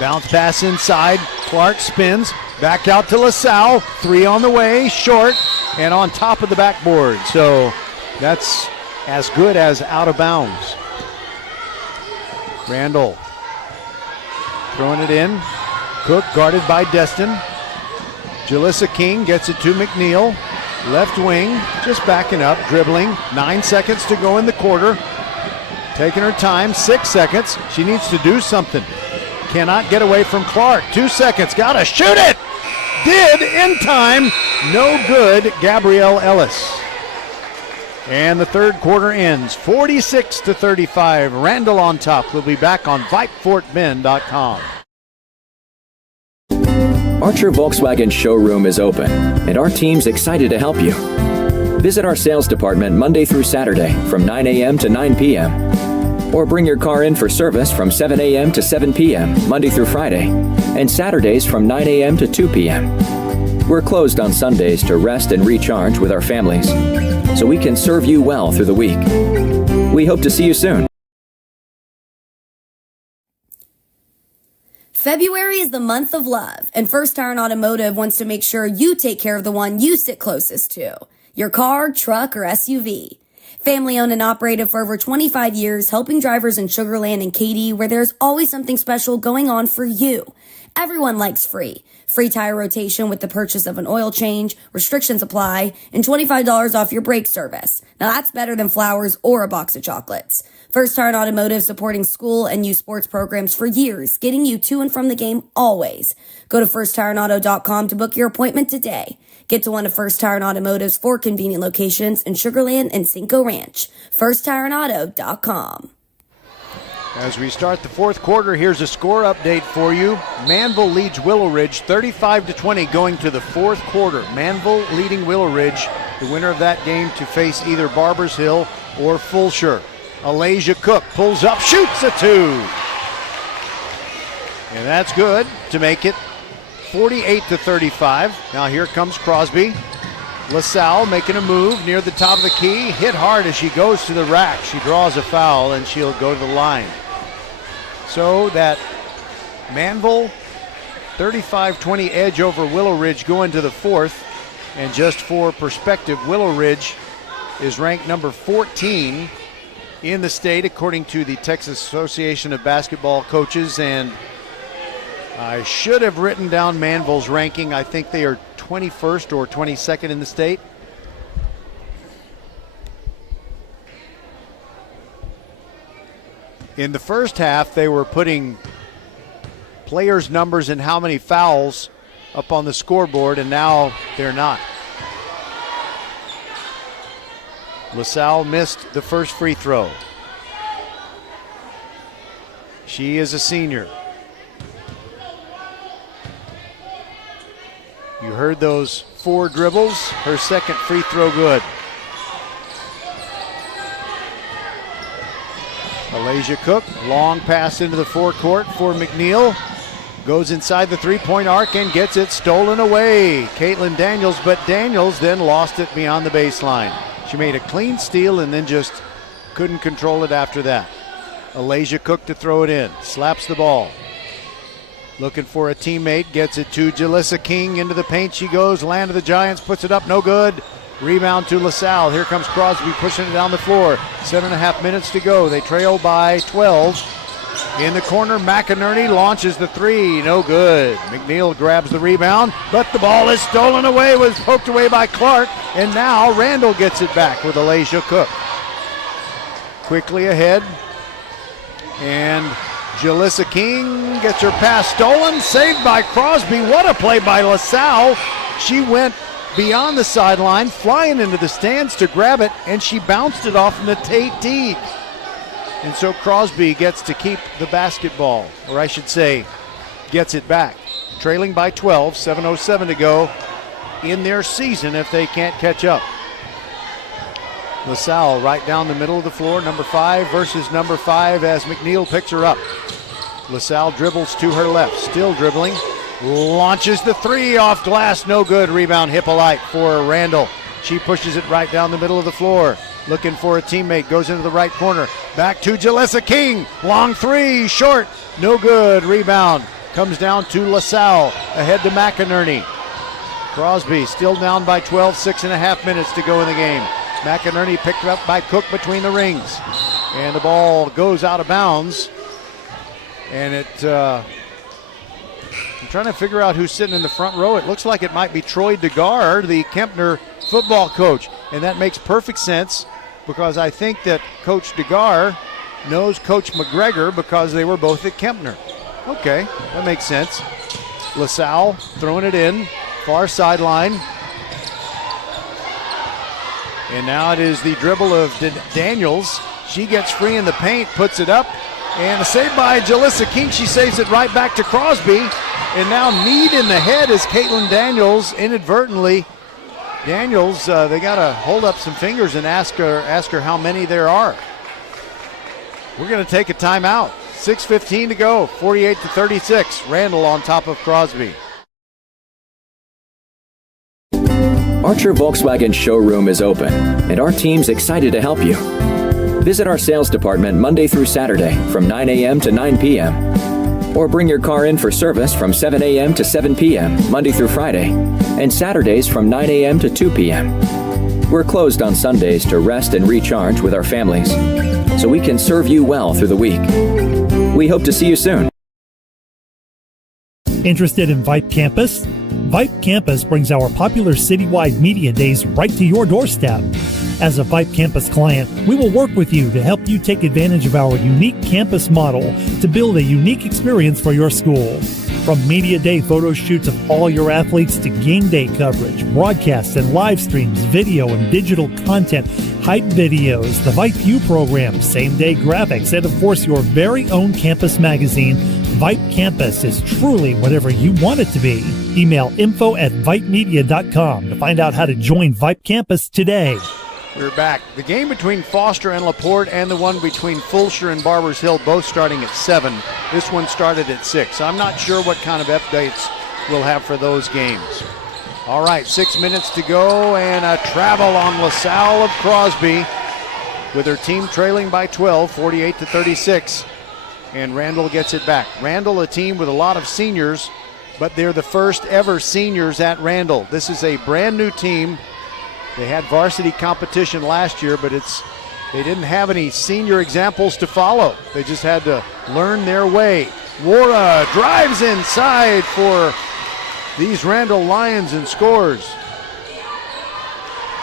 Bounce pass inside. Clark spins. Back out to LaSalle. 3 on the way. Short. And on top of the backboard. So that's as good as out of bounds. Randle throwing it in. Cook guarded by Destin. Jalissa King gets it to McNeil. Left wing, just backing up, dribbling. 9 seconds to go in the quarter. Taking her time, 6 seconds. She needs to do something. Cannot get away from Clark. 2 seconds, gotta shoot it! Did in time, no good, Gabrielle Ellis. And the third quarter ends 46-35. Randle on top. We'll be back on VypeFortBend.com. Archer Volkswagen showroom is open, and our team's excited to help you. Visit our sales department Monday through Saturday from 9 a.m. to 9 p.m. Or bring your car in for service from 7 a.m. to 7 p.m. Monday through Friday, and Saturdays from 9 a.m. to 2 p.m. We're closed on Sundays to rest and recharge with our families, so we can serve you well through the week. We hope to see you soon. February is the month of love, and First Tire and Automotive wants to make sure you take care of the one you sit closest to. Your car, truck, or SUV. Family owned and operated for over 25 years, helping drivers in Sugar Land and Katy, where there's always something special going on for you. Everyone likes free. Free tire rotation with the purchase of an oil change, restrictions apply, and $25 off your brake service. Now that's better than flowers or a box of chocolates. First Tire and Automotive supporting school and youth sports programs for years, getting you to and from the game always. Go to firsttireandauto.com to book your appointment today. Get to one of First Tire and Automotive's 4 convenient locations in Sugar Land and Cinco Ranch. firsttireandauto.com. As we start the fourth quarter, here's a score update for you. Manville leads Willow Ridge 35-20 going to the fourth quarter. Manville leading Willow Ridge, the winner of that game to face either Barbers Hill or Fulshire. Alasia Cook pulls up, shoots a 2. And that's good to make it 48-35. Now here comes Crosby. LaSalle making a move near the top of the key. Hit hard as she goes to the rack. She draws a foul and she'll go to the line. So that Manville 35-20 edge over Willow Ridge going to the fourth. And just for perspective, Willow Ridge is ranked number 14 in the state according to the Texas Association of Basketball Coaches. And I should have written down Manville's ranking. I think they are 21st or 22nd in the state. In the first half, they were putting players' numbers and how many fouls up on the scoreboard, and now they're not. LaSalle missed the first free throw. She is a senior. You heard those 4 dribbles. Her second free throw good. Alasia Cook, long pass into the forecourt for McNeil. Goes inside the three-point arc and gets it stolen away. Caitlin Daniels, but Daniels then lost it beyond the baseline. She made a clean steal and then just couldn't control it after that. Alasia Cook to throw it in. Slaps the ball. Looking for a teammate, gets it to Jalissa King. Into the paint she goes, land of the Giants, puts it up, no good. Rebound to LaSalle. Here comes Crosby pushing it down the floor. 7.5 minutes to go. They trail by 12. In the corner, McInerney launches the 3, no good. McNeil grabs the rebound, but the ball is stolen away, was poked away by Clark, and now Randle gets it back with Alasia Cook. Quickly ahead, and Jalissa King gets her pass stolen, saved by Crosby. What a play by LaSalle. She went beyond the sideline, flying into the stands to grab it, and she bounced it off into Tate Teague. And so Crosby gets to keep the basketball, or I should say, gets it back. Trailing by 12, 7:07 to go in their season if they can't catch up. LaSalle right down the middle of the floor, number 5 versus number 5 as McNeil picks her up. LaSalle dribbles to her left, still dribbling. Launches the 3 off glass, no good. Rebound Hippolyte for Randle. She pushes it right down the middle of the floor. looking for a teammate, goes into the right corner. Back to Jalissa King. Long three, short, no good. Rebound comes down to LaSalle, ahead to McInerney. Crosby still down by 12, 6.5 minutes to go in the game. McInerney picked up by Cook between the rings. And the ball goes out of bounds. And I'm trying to figure out who's sitting in the front row. It looks like it might be Troy DeGar, the Kempner football coach. And that makes perfect sense because I think that Coach DeGar knows Coach McGregor because they were both at Kempner. Okay, that makes sense. LaSalle throwing it in, far sideline. And now it is the dribble of Daniels. She gets free in the paint, puts it up. And a save by Jalissa King. She saves it right back to Crosby. And now kneed in the head is Caitlin Daniels inadvertently. Daniels, they got to hold up some fingers and ask her how many there are. We're going to take a timeout. 6:15 to go, 48-36. Randle on top of Crosby. Archer Volkswagen showroom is open, and our team's excited to help you. Visit our sales department Monday through Saturday from 9 a.m. to 9 p.m. Or bring your car in for service from 7 a.m. to 7 p.m. Monday through Friday, and Saturdays from 9 a.m. to 2 p.m. We're closed on Sundays to rest and recharge with our families, so we can serve you well through the week. We hope to see you soon. Interested in Vype Campus? Vype Campus brings our popular citywide media days right to your doorstep. As a Vype Campus client, we will work with you to help you take advantage of our unique campus model to build a unique experience for your school. From media day photo shoots of all your athletes to game day coverage, broadcasts and live streams, video and digital content, hype videos, the Vype U program, same-day graphics, and of course your very own campus magazine, Vype Campus is truly whatever you want it to be. Email info@vypemedia.com to find out how to join Vype Campus today. We're back. The game between Foster and LaPorte and the one between Fulsher and Barbers Hill both starting at 7. This one started at 6. I'm not sure what kind of updates we'll have for those games. All right, 6 minutes to go and a travel on LaSalle of Crosby with her team trailing by 12, 48-36. And Randle gets it back. Randle, a team with a lot of seniors, but they're the first ever seniors at Randle. This is a brand new team. They had varsity competition last year, but they didn't have any senior examples to follow. They just had to learn their way. Wara drives inside for these Randle Lions and scores.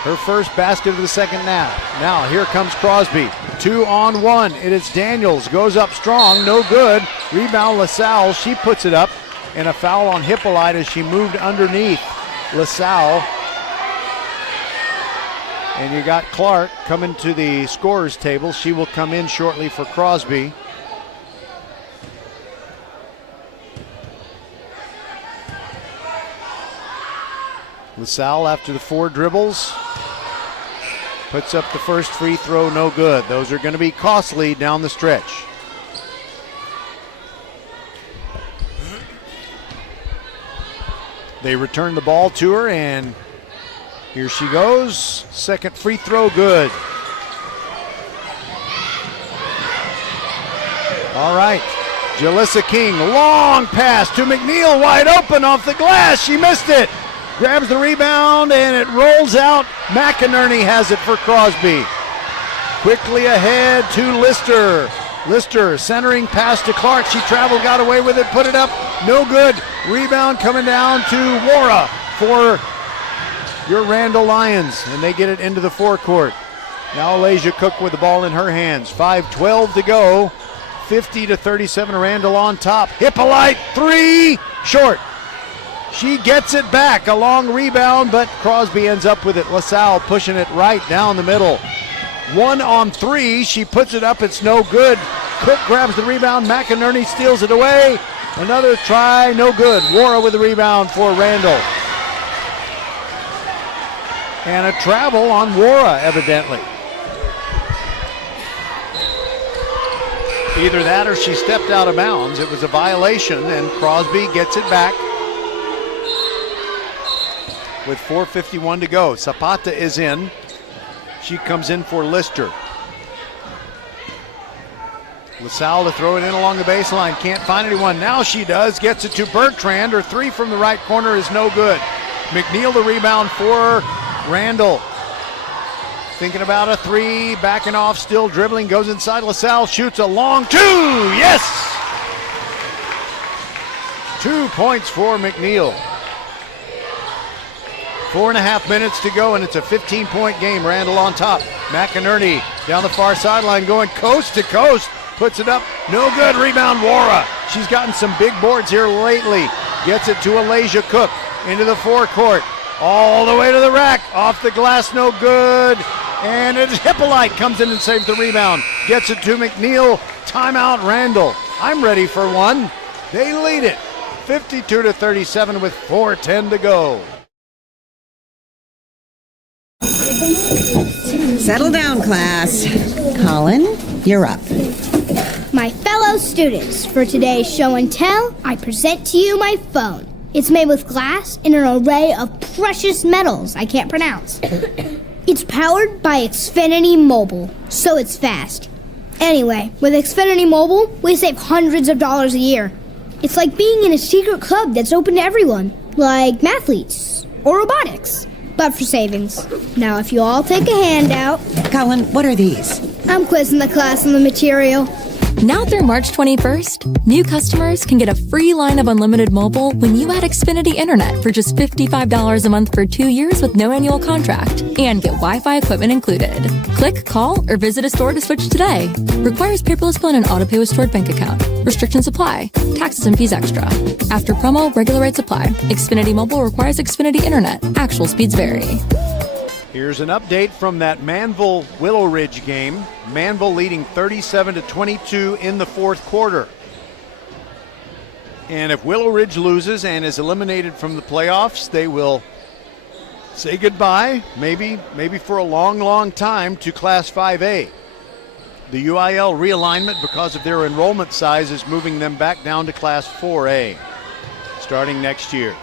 Her first basket of the second half. Now here comes Crosby. 2-on-1. It is Daniels. Goes up strong. No good. Rebound LaSalle. She puts it up. And a foul on Hippolyte as she moved underneath LaSalle. And you got Clark coming to the scorer's table. She will come in shortly for Crosby. LaSalle, after the 4 dribbles, puts up the first free throw, no good. Those are going to be costly down the stretch. They return the ball to her, and here she goes. Second free throw, good. All right, Jalissa King, long pass to McNeil, wide open off the glass. She missed it. Grabs the rebound, and it rolls out. McInerney has it for Crosby. Quickly ahead to Lister. Lister centering pass to Clark. She traveled, got away with it, put it up. No good. Rebound coming down to Wara for your Randle Lions, and they get it into the forecourt. Now Alasia Cook with the ball in her hands. 5:12 to go. 50-37, Randle on top. Hippolyte, 3, short. She gets it back, a long rebound, but Crosby ends up with it. LaSalle pushing it right down the middle. 1-on-3, she puts it up, it's no good. Cook grabs the rebound, McInerney steals it away. Another try, no good. Wara with the rebound for Randle. And a travel on Wara, evidently. Either that or she stepped out of bounds. It was a violation, and Crosby gets it back with 4:51 to go. Zapata is in. She comes in for Lister. LaSalle to throw it in along the baseline. Can't find anyone. Now she does. Gets it to Bertrand. Her three from the right corner is no good. McNeil the rebound for Randle. Thinking about a three. Backing off. Still dribbling. Goes inside. LaSalle shoots a long two. Yes! 2 points for McNeil. 4.5 minutes to go, and it's a 15-point game. Randle on top. McInerney down the far sideline going coast to coast. Puts it up. No good. Rebound, Wara. She's gotten some big boards here lately. Gets it to Alasia Cook into the forecourt. All the way to the rack. Off the glass, no good. And it's Hippolyte comes in and saves the rebound. Gets it to McNeil. Timeout, Randle. I'm ready for one. They lead it 52-37 with 4:10 to go. Settle down, class. Colin, you're up. My fellow students, for today's show and tell, I present to you my phone. It's made with glass and an array of precious metals I can't pronounce. It's powered by Xfinity Mobile, so it's fast. Anyway, with Xfinity Mobile, we save hundreds of dollars a year. It's like being in a secret club that's open to everyone, like mathletes or robotics, but for savings. Now, if you all take a handout... Colin, what are these? I'm quizzing the class on the material. Now through March 21st, new customers can get a free line of unlimited mobile when you add Xfinity Internet for just $55 a month for 2 years with no annual contract and get Wi-Fi equipment included. Click, call, or visit a store to switch today. Requires paperless bill and an auto-pay with stored bank account. Restrictions apply. Taxes and fees extra. After promo, regular rates apply. Xfinity Mobile requires Xfinity Internet. Actual speeds vary. Here's an update from that Manville-Willow Ridge game. Manville leading 37-22 in the fourth quarter. And if Willow Ridge loses and is eliminated from the playoffs, they will say goodbye, maybe for a long, long time, to Class 5A. The UIL realignment, because of their enrollment size, is moving them back down to Class 4A starting next year.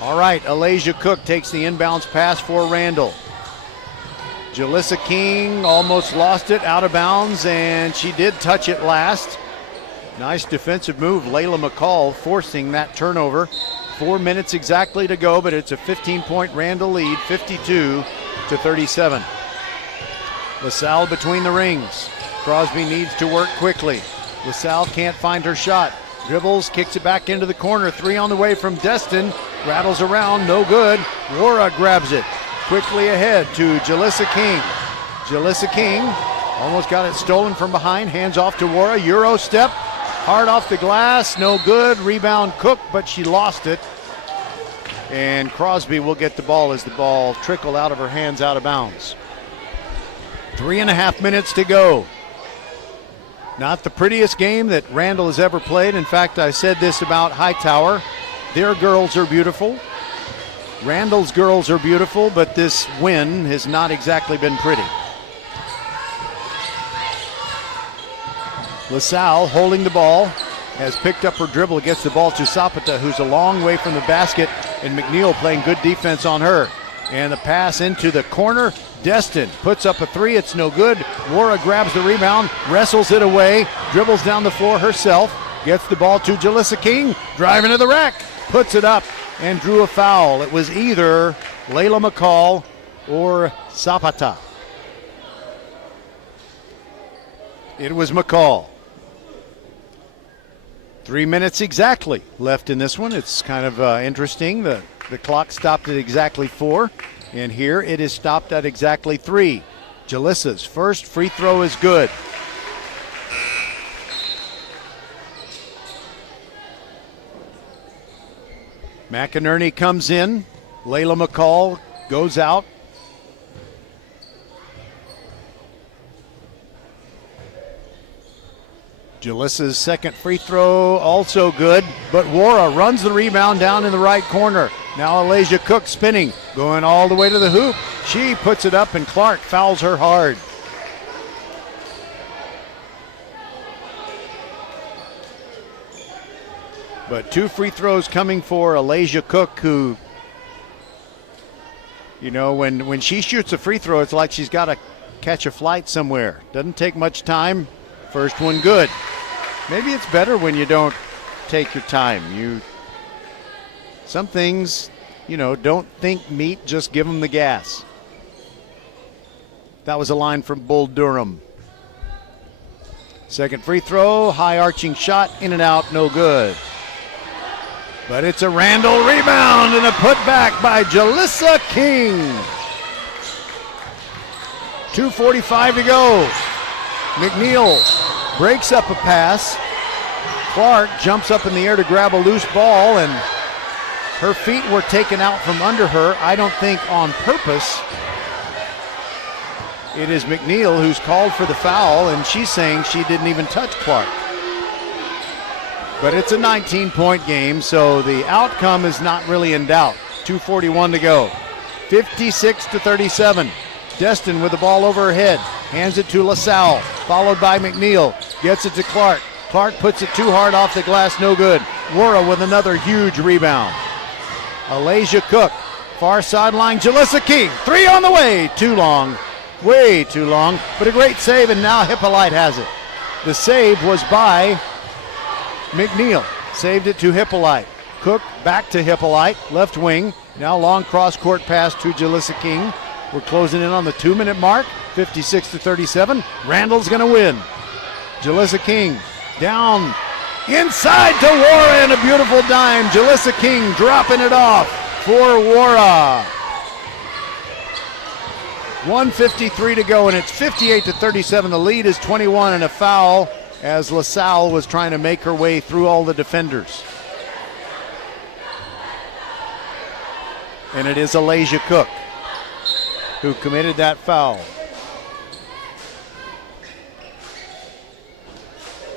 All right, Alasia Cook takes the inbounds pass for Randle. Jalissa King almost lost it out of bounds, and she did touch it last. Nice defensive move, Layla McCall forcing that turnover. 4 minutes exactly to go, but it's a 15-point Randle lead, 52-37. LaSalle between the rings. Crosby needs to work quickly. LaSalle can't find her shot. Dribbles, kicks it back into the corner. Three on the way from Destin. Rattles around, no good. Wara grabs it. Quickly ahead to Jalissa King. Jalissa King almost got it stolen from behind. Hands off to Wara. Euro step. Hard off the glass, no good. Rebound Cook, but she lost it. And Crosby will get the ball as the ball trickled out of her hands out of bounds. 3.5 minutes to go. Not the prettiest game that Randle has ever played. In fact, I said this about Hightower. Their girls are beautiful. Randle's girls are beautiful, but this win has not exactly been pretty. LaSalle holding the ball, has picked up her dribble, gets the ball to Zapata, who's a long way from the basket, and McNeil playing good defense on her. And the pass into the corner. Destin puts up a three. It's no good. Wara grabs the rebound, wrestles it away, dribbles down the floor herself, gets the ball to Jalissa King, driving to the rack, puts it up, and drew a foul. It was either Layla McCall or Zapata. It was McCall. 3 minutes exactly left in this one. It's kind of interesting. The clock stopped at exactly 4, and here it is stopped at exactly 3. Jalissa's first free throw is good. McInerney comes in. Layla McCall goes out. Jalissa's second free throw also good, but Wara runs the rebound down in the right corner. Now Alasia Cook spinning, going all the way to the hoop. She puts it up and Clark fouls her hard. But 2 free throws coming for Alasia Cook, who You know, when she shoots a free throw, it's like she's got to catch a flight somewhere. Doesn't take much time. First one good. Maybe it's better when you don't take your time. Some things, don't think meat, just give them the gas. That was a line from Bull Durham. Second free throw, high arching shot, in and out, no good. But it's a Randle rebound and a putback by Jalissa King. 2:45 to go. McNeil breaks up a pass. Clark jumps up in the air to grab a loose ball, and her feet were taken out from under her, I don't think on purpose. It is McNeil who's called for the foul, and she's saying she didn't even touch Clark. But it's a 19-point game, so the outcome is not really in doubt. 2:41 to go. 56-37. Destin with the ball over her head. Hands it to LaSalle, followed by McNeil. Gets it to Clark. Clark puts it too hard off the glass, no good. Wara with another huge rebound. Alasia Cook, far sideline, Jalissa King. Three on the way, too long. Way too long, but a great save, and now Hippolyte has it. The save was by McNeil. Saved it to Hippolyte. Cook back to Hippolyte, left wing. Now long cross-court pass to Jalissa King. We're closing in on the 2-minute mark, 56-37. Randle's going to win. Jalissa King down inside to Wara, and a beautiful dime. Jalissa King dropping it off for Wara. 1:53 to go, and it's 58-37. The lead is 21 and a foul as LaSalle was trying to make her way through all the defenders. And it is Alasia Cook who committed that foul.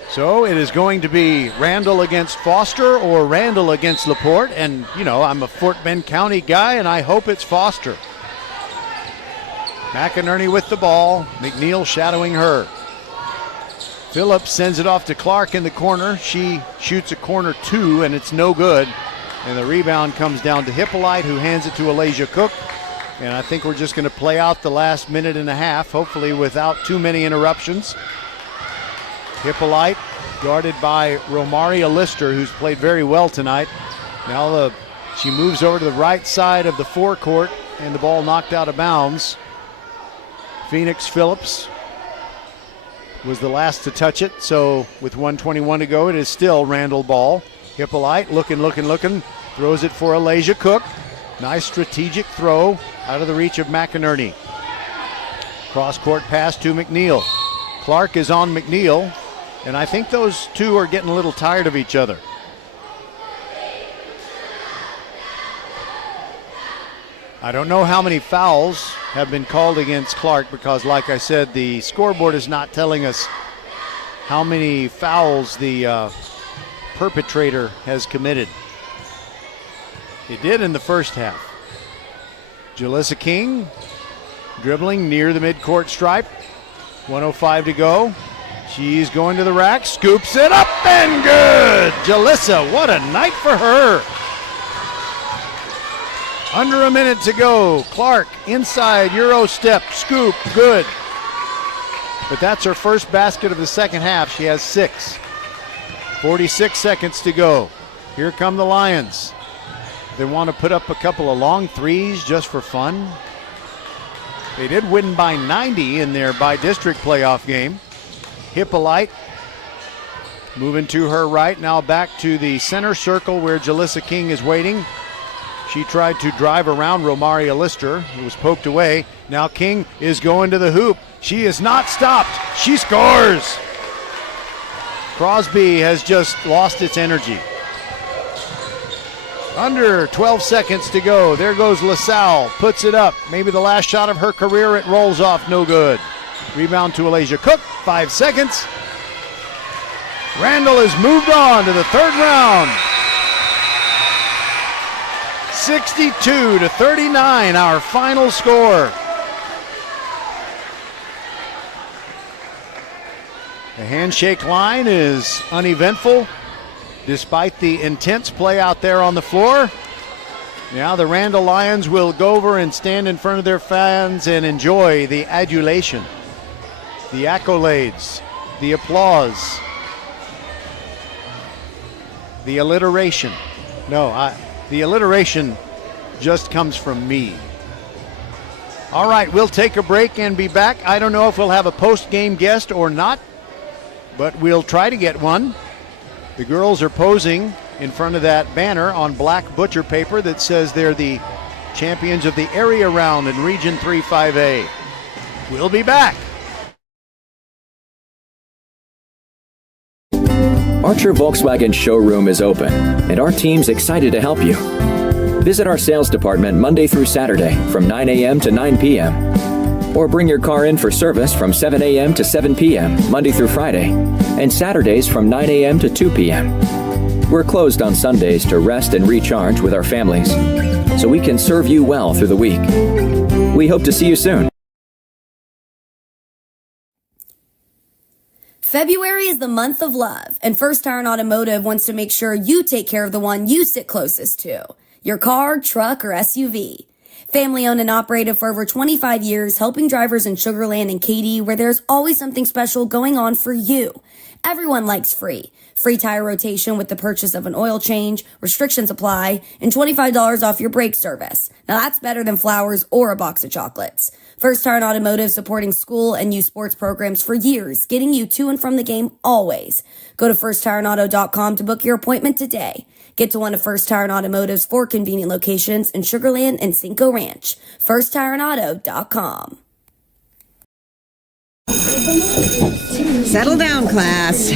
So it is going to be Randle against Foster or Randle against LaPorte. And, I'm a Fort Bend County guy, and I hope it's Foster. McInerney with the ball. McNeil shadowing her. Phillips sends it off to Clark in the corner. She shoots a corner two, and it's no good. And the rebound comes down to Hippolyte, who hands it to Alasia Cook. And I think we're just going to play out the last minute and a half, hopefully without too many interruptions. Hippolyte guarded by Romaria Lister, who's played very well tonight. Now she moves over to the right side of the forecourt, and the ball knocked out of bounds. Phoenix Phillips was the last to touch it, so with 1:21 to go, it is still Randle ball. Hippolyte looking, throws it for Alasia Cook. Nice strategic throw out of the reach of McInerney. Cross-court pass to McNeil. Clark is on McNeil, and I think those two are getting a little tired of each other. I don't know how many fouls have been called against Clark because, like I said, the scoreboard is not telling us how many fouls the perpetrator has committed. It did in the first half. Jalissa King dribbling near the midcourt stripe. 1:05 to go. She's going to the rack, scoops it up, and good! Jalissa, what a night for her. Under a minute to go. Clark inside, Euro step, scoop, good. But that's her first basket of the second half. She has 6. 46 seconds to go. Here come the Lions. They want to put up a couple of long threes just for fun. They did win by 90 in their by-district playoff game. Hippolyte moving to her right, now back to the center circle where Jalissa King is waiting. She tried to drive around Romaria Lister. It was poked away. Now King is going to the hoop. She is not stopped. She scores. Crosby has just lost its energy. Under 12 seconds to go. There goes LaSalle. Puts it up. Maybe the last shot of her career. It rolls off. No good. Rebound to Alasia Cook. 5 seconds. Randle has moved on to the third round. 62-39, our final score. The handshake line is uneventful despite the intense play out there on the floor. Now the Randle Lions will go over and stand in front of their fans and enjoy the adulation, the accolades, the applause, the alliteration. The alliteration just comes from me. All right, we'll take a break and be back. I don't know if we'll have a post-game guest or not, but we'll try to get one. The girls are posing in front of that banner on black butcher paper that says they're the champions of the area round in Region 3 5A. We'll be back. Archer Volkswagen showroom is open, and our team's excited to help you. Visit our sales department Monday through Saturday from 9 a.m. to 9 p.m. Or bring your car in for service from 7 a.m. to 7 p.m. Monday through Friday, and Saturdays from 9 a.m. to 2 p.m. We're closed on Sundays to rest and recharge with our families, so we can serve you well through the week. We hope to see you soon. February is the month of love, and First Tire and Automotive wants to make sure you take care of the one you sit closest to, your car, truck, or SUV. Family owned and operated for over 25 years, helping drivers in Sugar Land and Katy, where there's always something special going on for you. Everyone likes free. Free tire rotation with the purchase of an oil change, restrictions apply, and $25 off your brake service. Now that's better than flowers or a box of chocolates. First Tire and Automotive supporting school and youth sports programs for years, getting you to and from the game always. Go to firsttireandauto.com to book your appointment today. Get to one of First Tire and Automotive's 4 convenient locations in Sugar Land and Cinco Ranch. firsttireandauto.com. Settle down, class.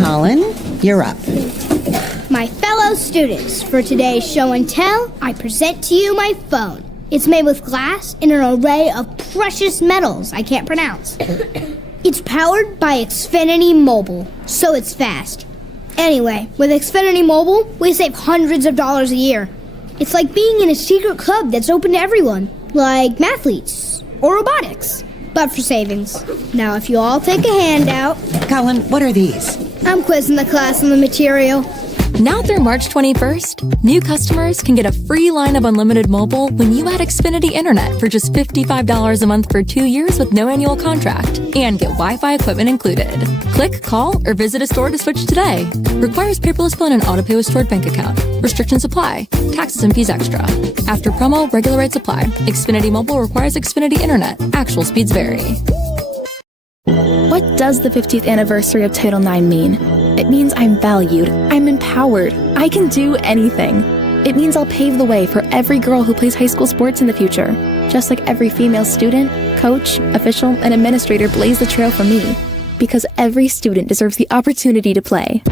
Colin, you're up. My fellow students, for today's show and tell, I present to you my phone. It's made with glass and an array of precious metals I can't pronounce. It's powered by Xfinity Mobile, so it's fast. Anyway, with Xfinity Mobile, we save hundreds of dollars a year. It's like being in a secret club that's open to everyone, like mathletes or robotics, but for savings. Now, if you all take a handout... Colin, what are these? I'm quizzing the class on the material. Now through March 21st, new customers can get a free line of unlimited mobile when you add Xfinity Internet for just $55 a month for 2 years with no annual contract and get Wi-Fi equipment included. Click, call, or visit a store to switch today. Requires paperless bill and an auto-pay with stored bank account. Restrictions apply. Taxes and fees extra. After promo, regular rates apply. Xfinity Mobile requires Xfinity Internet. Actual speeds vary. What does the 50th anniversary of Title IX mean? It means I'm valued, I'm empowered, I can do anything. It means I'll pave the way for every girl who plays high school sports in the future, just like every female student, coach, official, and administrator blazed the trail for me, because every student deserves the opportunity to play.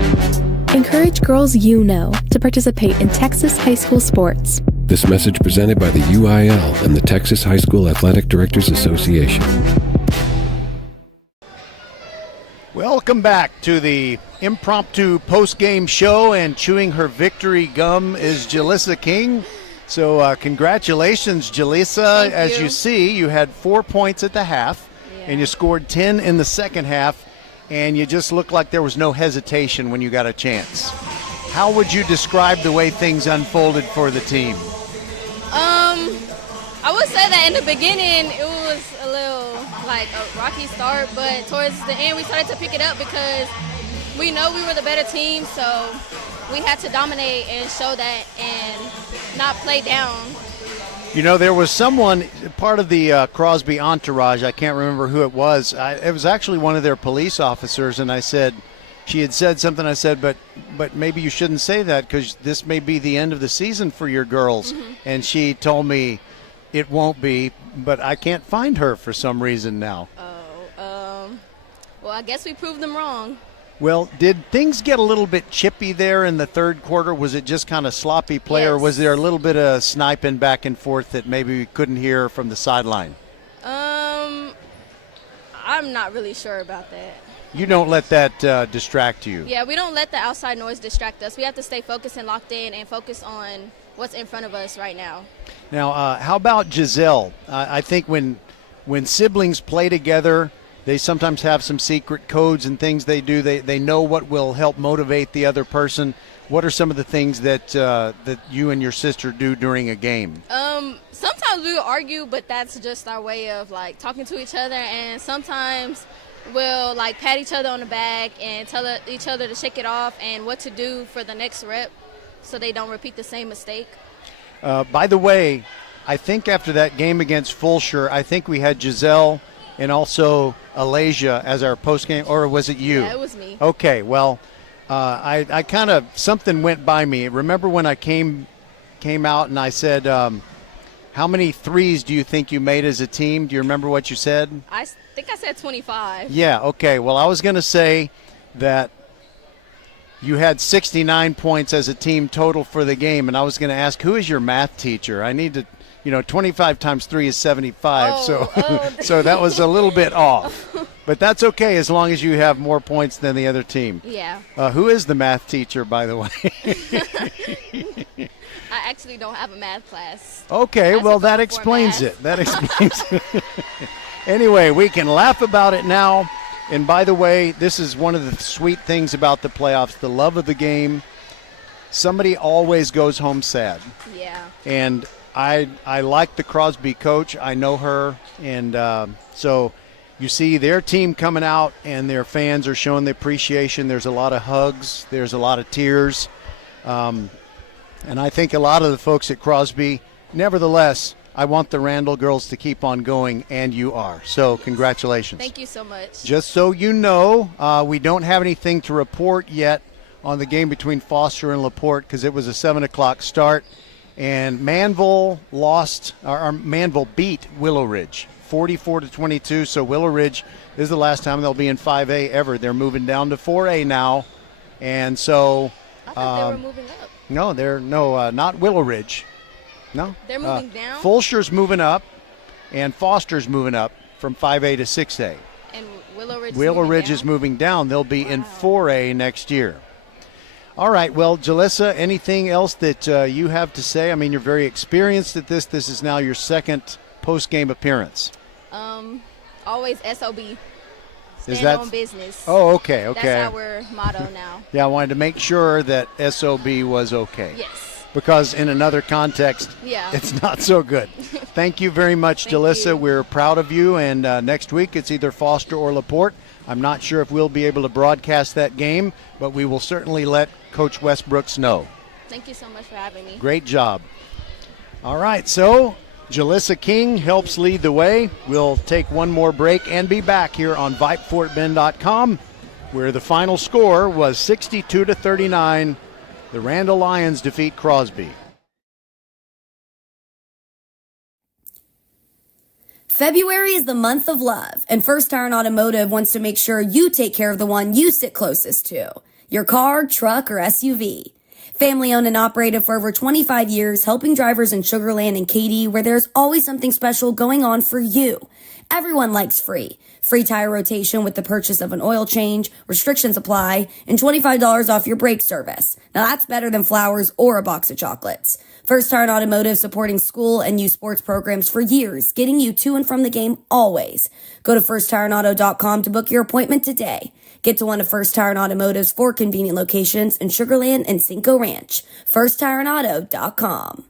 Encourage girls you know to participate in Texas high school sports. This message presented by the UIL and the Texas High School Athletic Directors Association. Welcome back to the impromptu post-game show, and chewing her victory gum is Jalissa King. So congratulations, Jalissa. As you see, you had 4 points at the half, and you scored 10 in the second half, and you just looked like there was no hesitation when you got a chance. How would you describe the way things unfolded for the team? I would say that in the beginning it was a little like a rocky start, but towards the end we started to pick it up because we know we were the better team, so we had to dominate and show that and not play down. You know, there was someone, part of the Crosby entourage, I can't remember who it was. It was actually one of their police officers, and I said, she had said something, I said, but maybe you shouldn't say that because this may be the end of the season for your girls. Mm-hmm. And she told me it won't be, but I can't find her for some reason now. Well, I guess we proved them wrong. Well, did things get a little bit chippy there in the third quarter? Was it just kind of sloppy play, or was there a little bit of sniping back and forth that maybe we couldn't hear from the sideline? I'm not really sure about that. You don't let that distract you. Yeah, we don't let the outside noise distract us. We have to stay focused and locked in and focus on what's in front of us right now. Now, how about Giselle? I think when siblings play together, they sometimes have some secret codes and things they do. They know what will help motivate the other person. What are some of the things that that you and your sister do during a game? Sometimes we will argue, but that's just our way of like talking to each other. And sometimes we'll like pat each other on the back and tell each other to shake it off and what to do for the next rep, so they don't repeat the same mistake. By the way, I think after that game against Fulshire, I think we had Giselle and also Alasia as our post game, or was it you? Yeah, it was me. Okay, well. I kind of, something went by me. Remember when I came out and I said, how many threes do you think you made as a team? Do you remember what you said? I think I said 25. Yeah, okay. Well, I was going to say that you had 69 points as a team total for the game, and I was going to ask, who is your math teacher? I need to, 25 times 3 is 75, so that was a little bit off. But that's okay as long as you have more points than the other team. Yeah. Who is the math teacher, by the way? I actually don't have a math class. Okay, well, that explains it. That explains it. Anyway, we can laugh about it now. And by the way, this is one of the sweet things about the playoffs, the love of the game. Somebody always goes home sad. Yeah. And I like the Crosby coach. I know her. And so you see their team coming out and their fans are showing the appreciation. There's a lot of hugs. There's a lot of tears. And I think a lot of the folks at Crosby, nevertheless, I want the Randle girls to keep on going, and you are. So congratulations. Thank you so much. Just so you know, we don't have anything to report yet on the game between Foster and LaPorte because it was a 7 o'clock start. And Manville Manville beat Willow Ridge 44-22. So Willow Ridge is the last time they'll be in 5A ever. They're moving down to 4A now. And so I thought they were moving up. No, not Willow Ridge. No. They're moving down? Fulshire's moving up, and Foster's moving up from 5A to 6A. And Willow Ridge is moving down. They'll be in 4A next year. All right, well, Jalissa, anything else that you have to say? I mean, you're very experienced at this. This is now your second post-game appearance. Always SOB. Stand on business. Oh, okay. That's our motto now. Yeah, I wanted to make sure that SOB was okay. Yes. Because in another context, it's not so good. Thank you very much, Jalissa. We're proud of you. And next week, it's either Foster or LaPorte. I'm not sure if we'll be able to broadcast that game, but we will certainly let Coach Westbrooks know. Thank you so much for having me. Great job. All right, so Jalissa King helps lead the way. We'll take one more break and be back here on VypeFortBend.com, where the final score was 62-39. The Randle Lions defeat Crosby. February is the month of love, and First Iron Automotive wants to make sure you take care of the one you sit closest to, your car, truck, or SUV. Family owned and operated for over 25 years, helping drivers in Sugar Land and Katy, where there's always something special going on for you. Everyone likes free. Free tire rotation with the purchase of an oil change, restrictions apply, and $25 off your brake service. Now that's better than flowers or a box of chocolates. First Iron Automotive supporting school and youth sports programs for years, getting you to and from the game always. Go to firstironauto.com to book your appointment today. Get to one of First Iron Automotive's 4 convenient locations in Sugar Land and Cinco Ranch. firstironauto.com.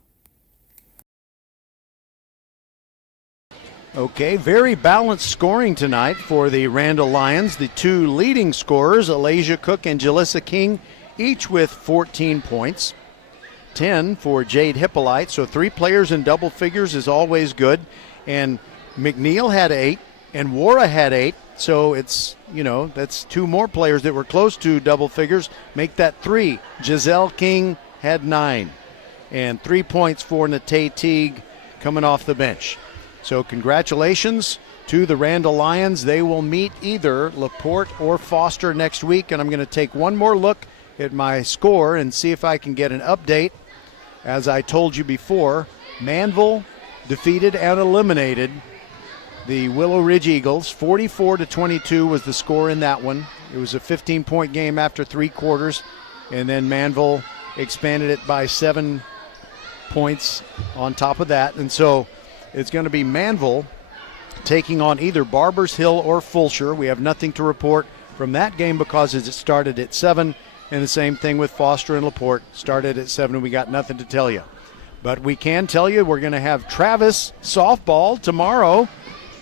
Okay, very balanced scoring tonight for the Randle Lions. The two leading scorers, Alasia Cook and Jalissa King, each with 14 points. 10 for Jade Hippolyte, so 3 players in double figures is always good. And McNeil had 8, and Wara had 8, so it's, that's 2 more players that were close to double figures. Make that 3. Giselle King had 9, and 3 points for Nate Teague coming off the bench. So congratulations to the Randle Lions. They will meet either LaPorte or Foster next week, and I'm going to take one more look at my score and see if I can get an update. As I told you before, Manville defeated and eliminated the Willow Ridge Eagles. 44-22 was the score in that one. It was a 15-point game after 3 quarters, and then Manville expanded it by 7 points on top of that. And so it's going to be Manville taking on either Barbers Hill or Fulshire. We have nothing to report from that game because it started at 7, and the same thing with Foster and LaPorte. Started at 7, and we got nothing to tell you. But we can tell you we're going to have Travis softball tomorrow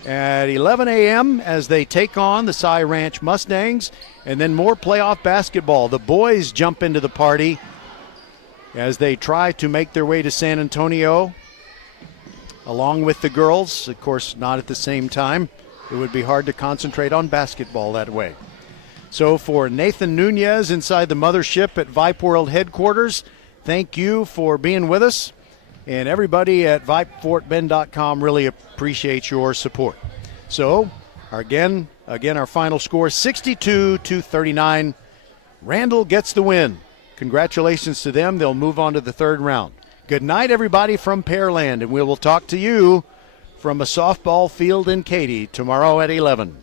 at 11 a.m. as they take on the Cy Ranch Mustangs, and then more playoff basketball. The boys jump into the party as they try to make their way to San Antonio along with the girls. Of course, not at the same time. It would be hard to concentrate on basketball that way. So for Nathan Nunez inside the mothership at Vype World headquarters, thank you for being with us. And everybody at VypeFortBend.com really appreciates your support. So, again, our final score, 62-39. Randle gets the win. Congratulations to them. They'll move on to the third round. Good night, everybody from Pearland, and we will talk to you from a softball field in Katy tomorrow at 11.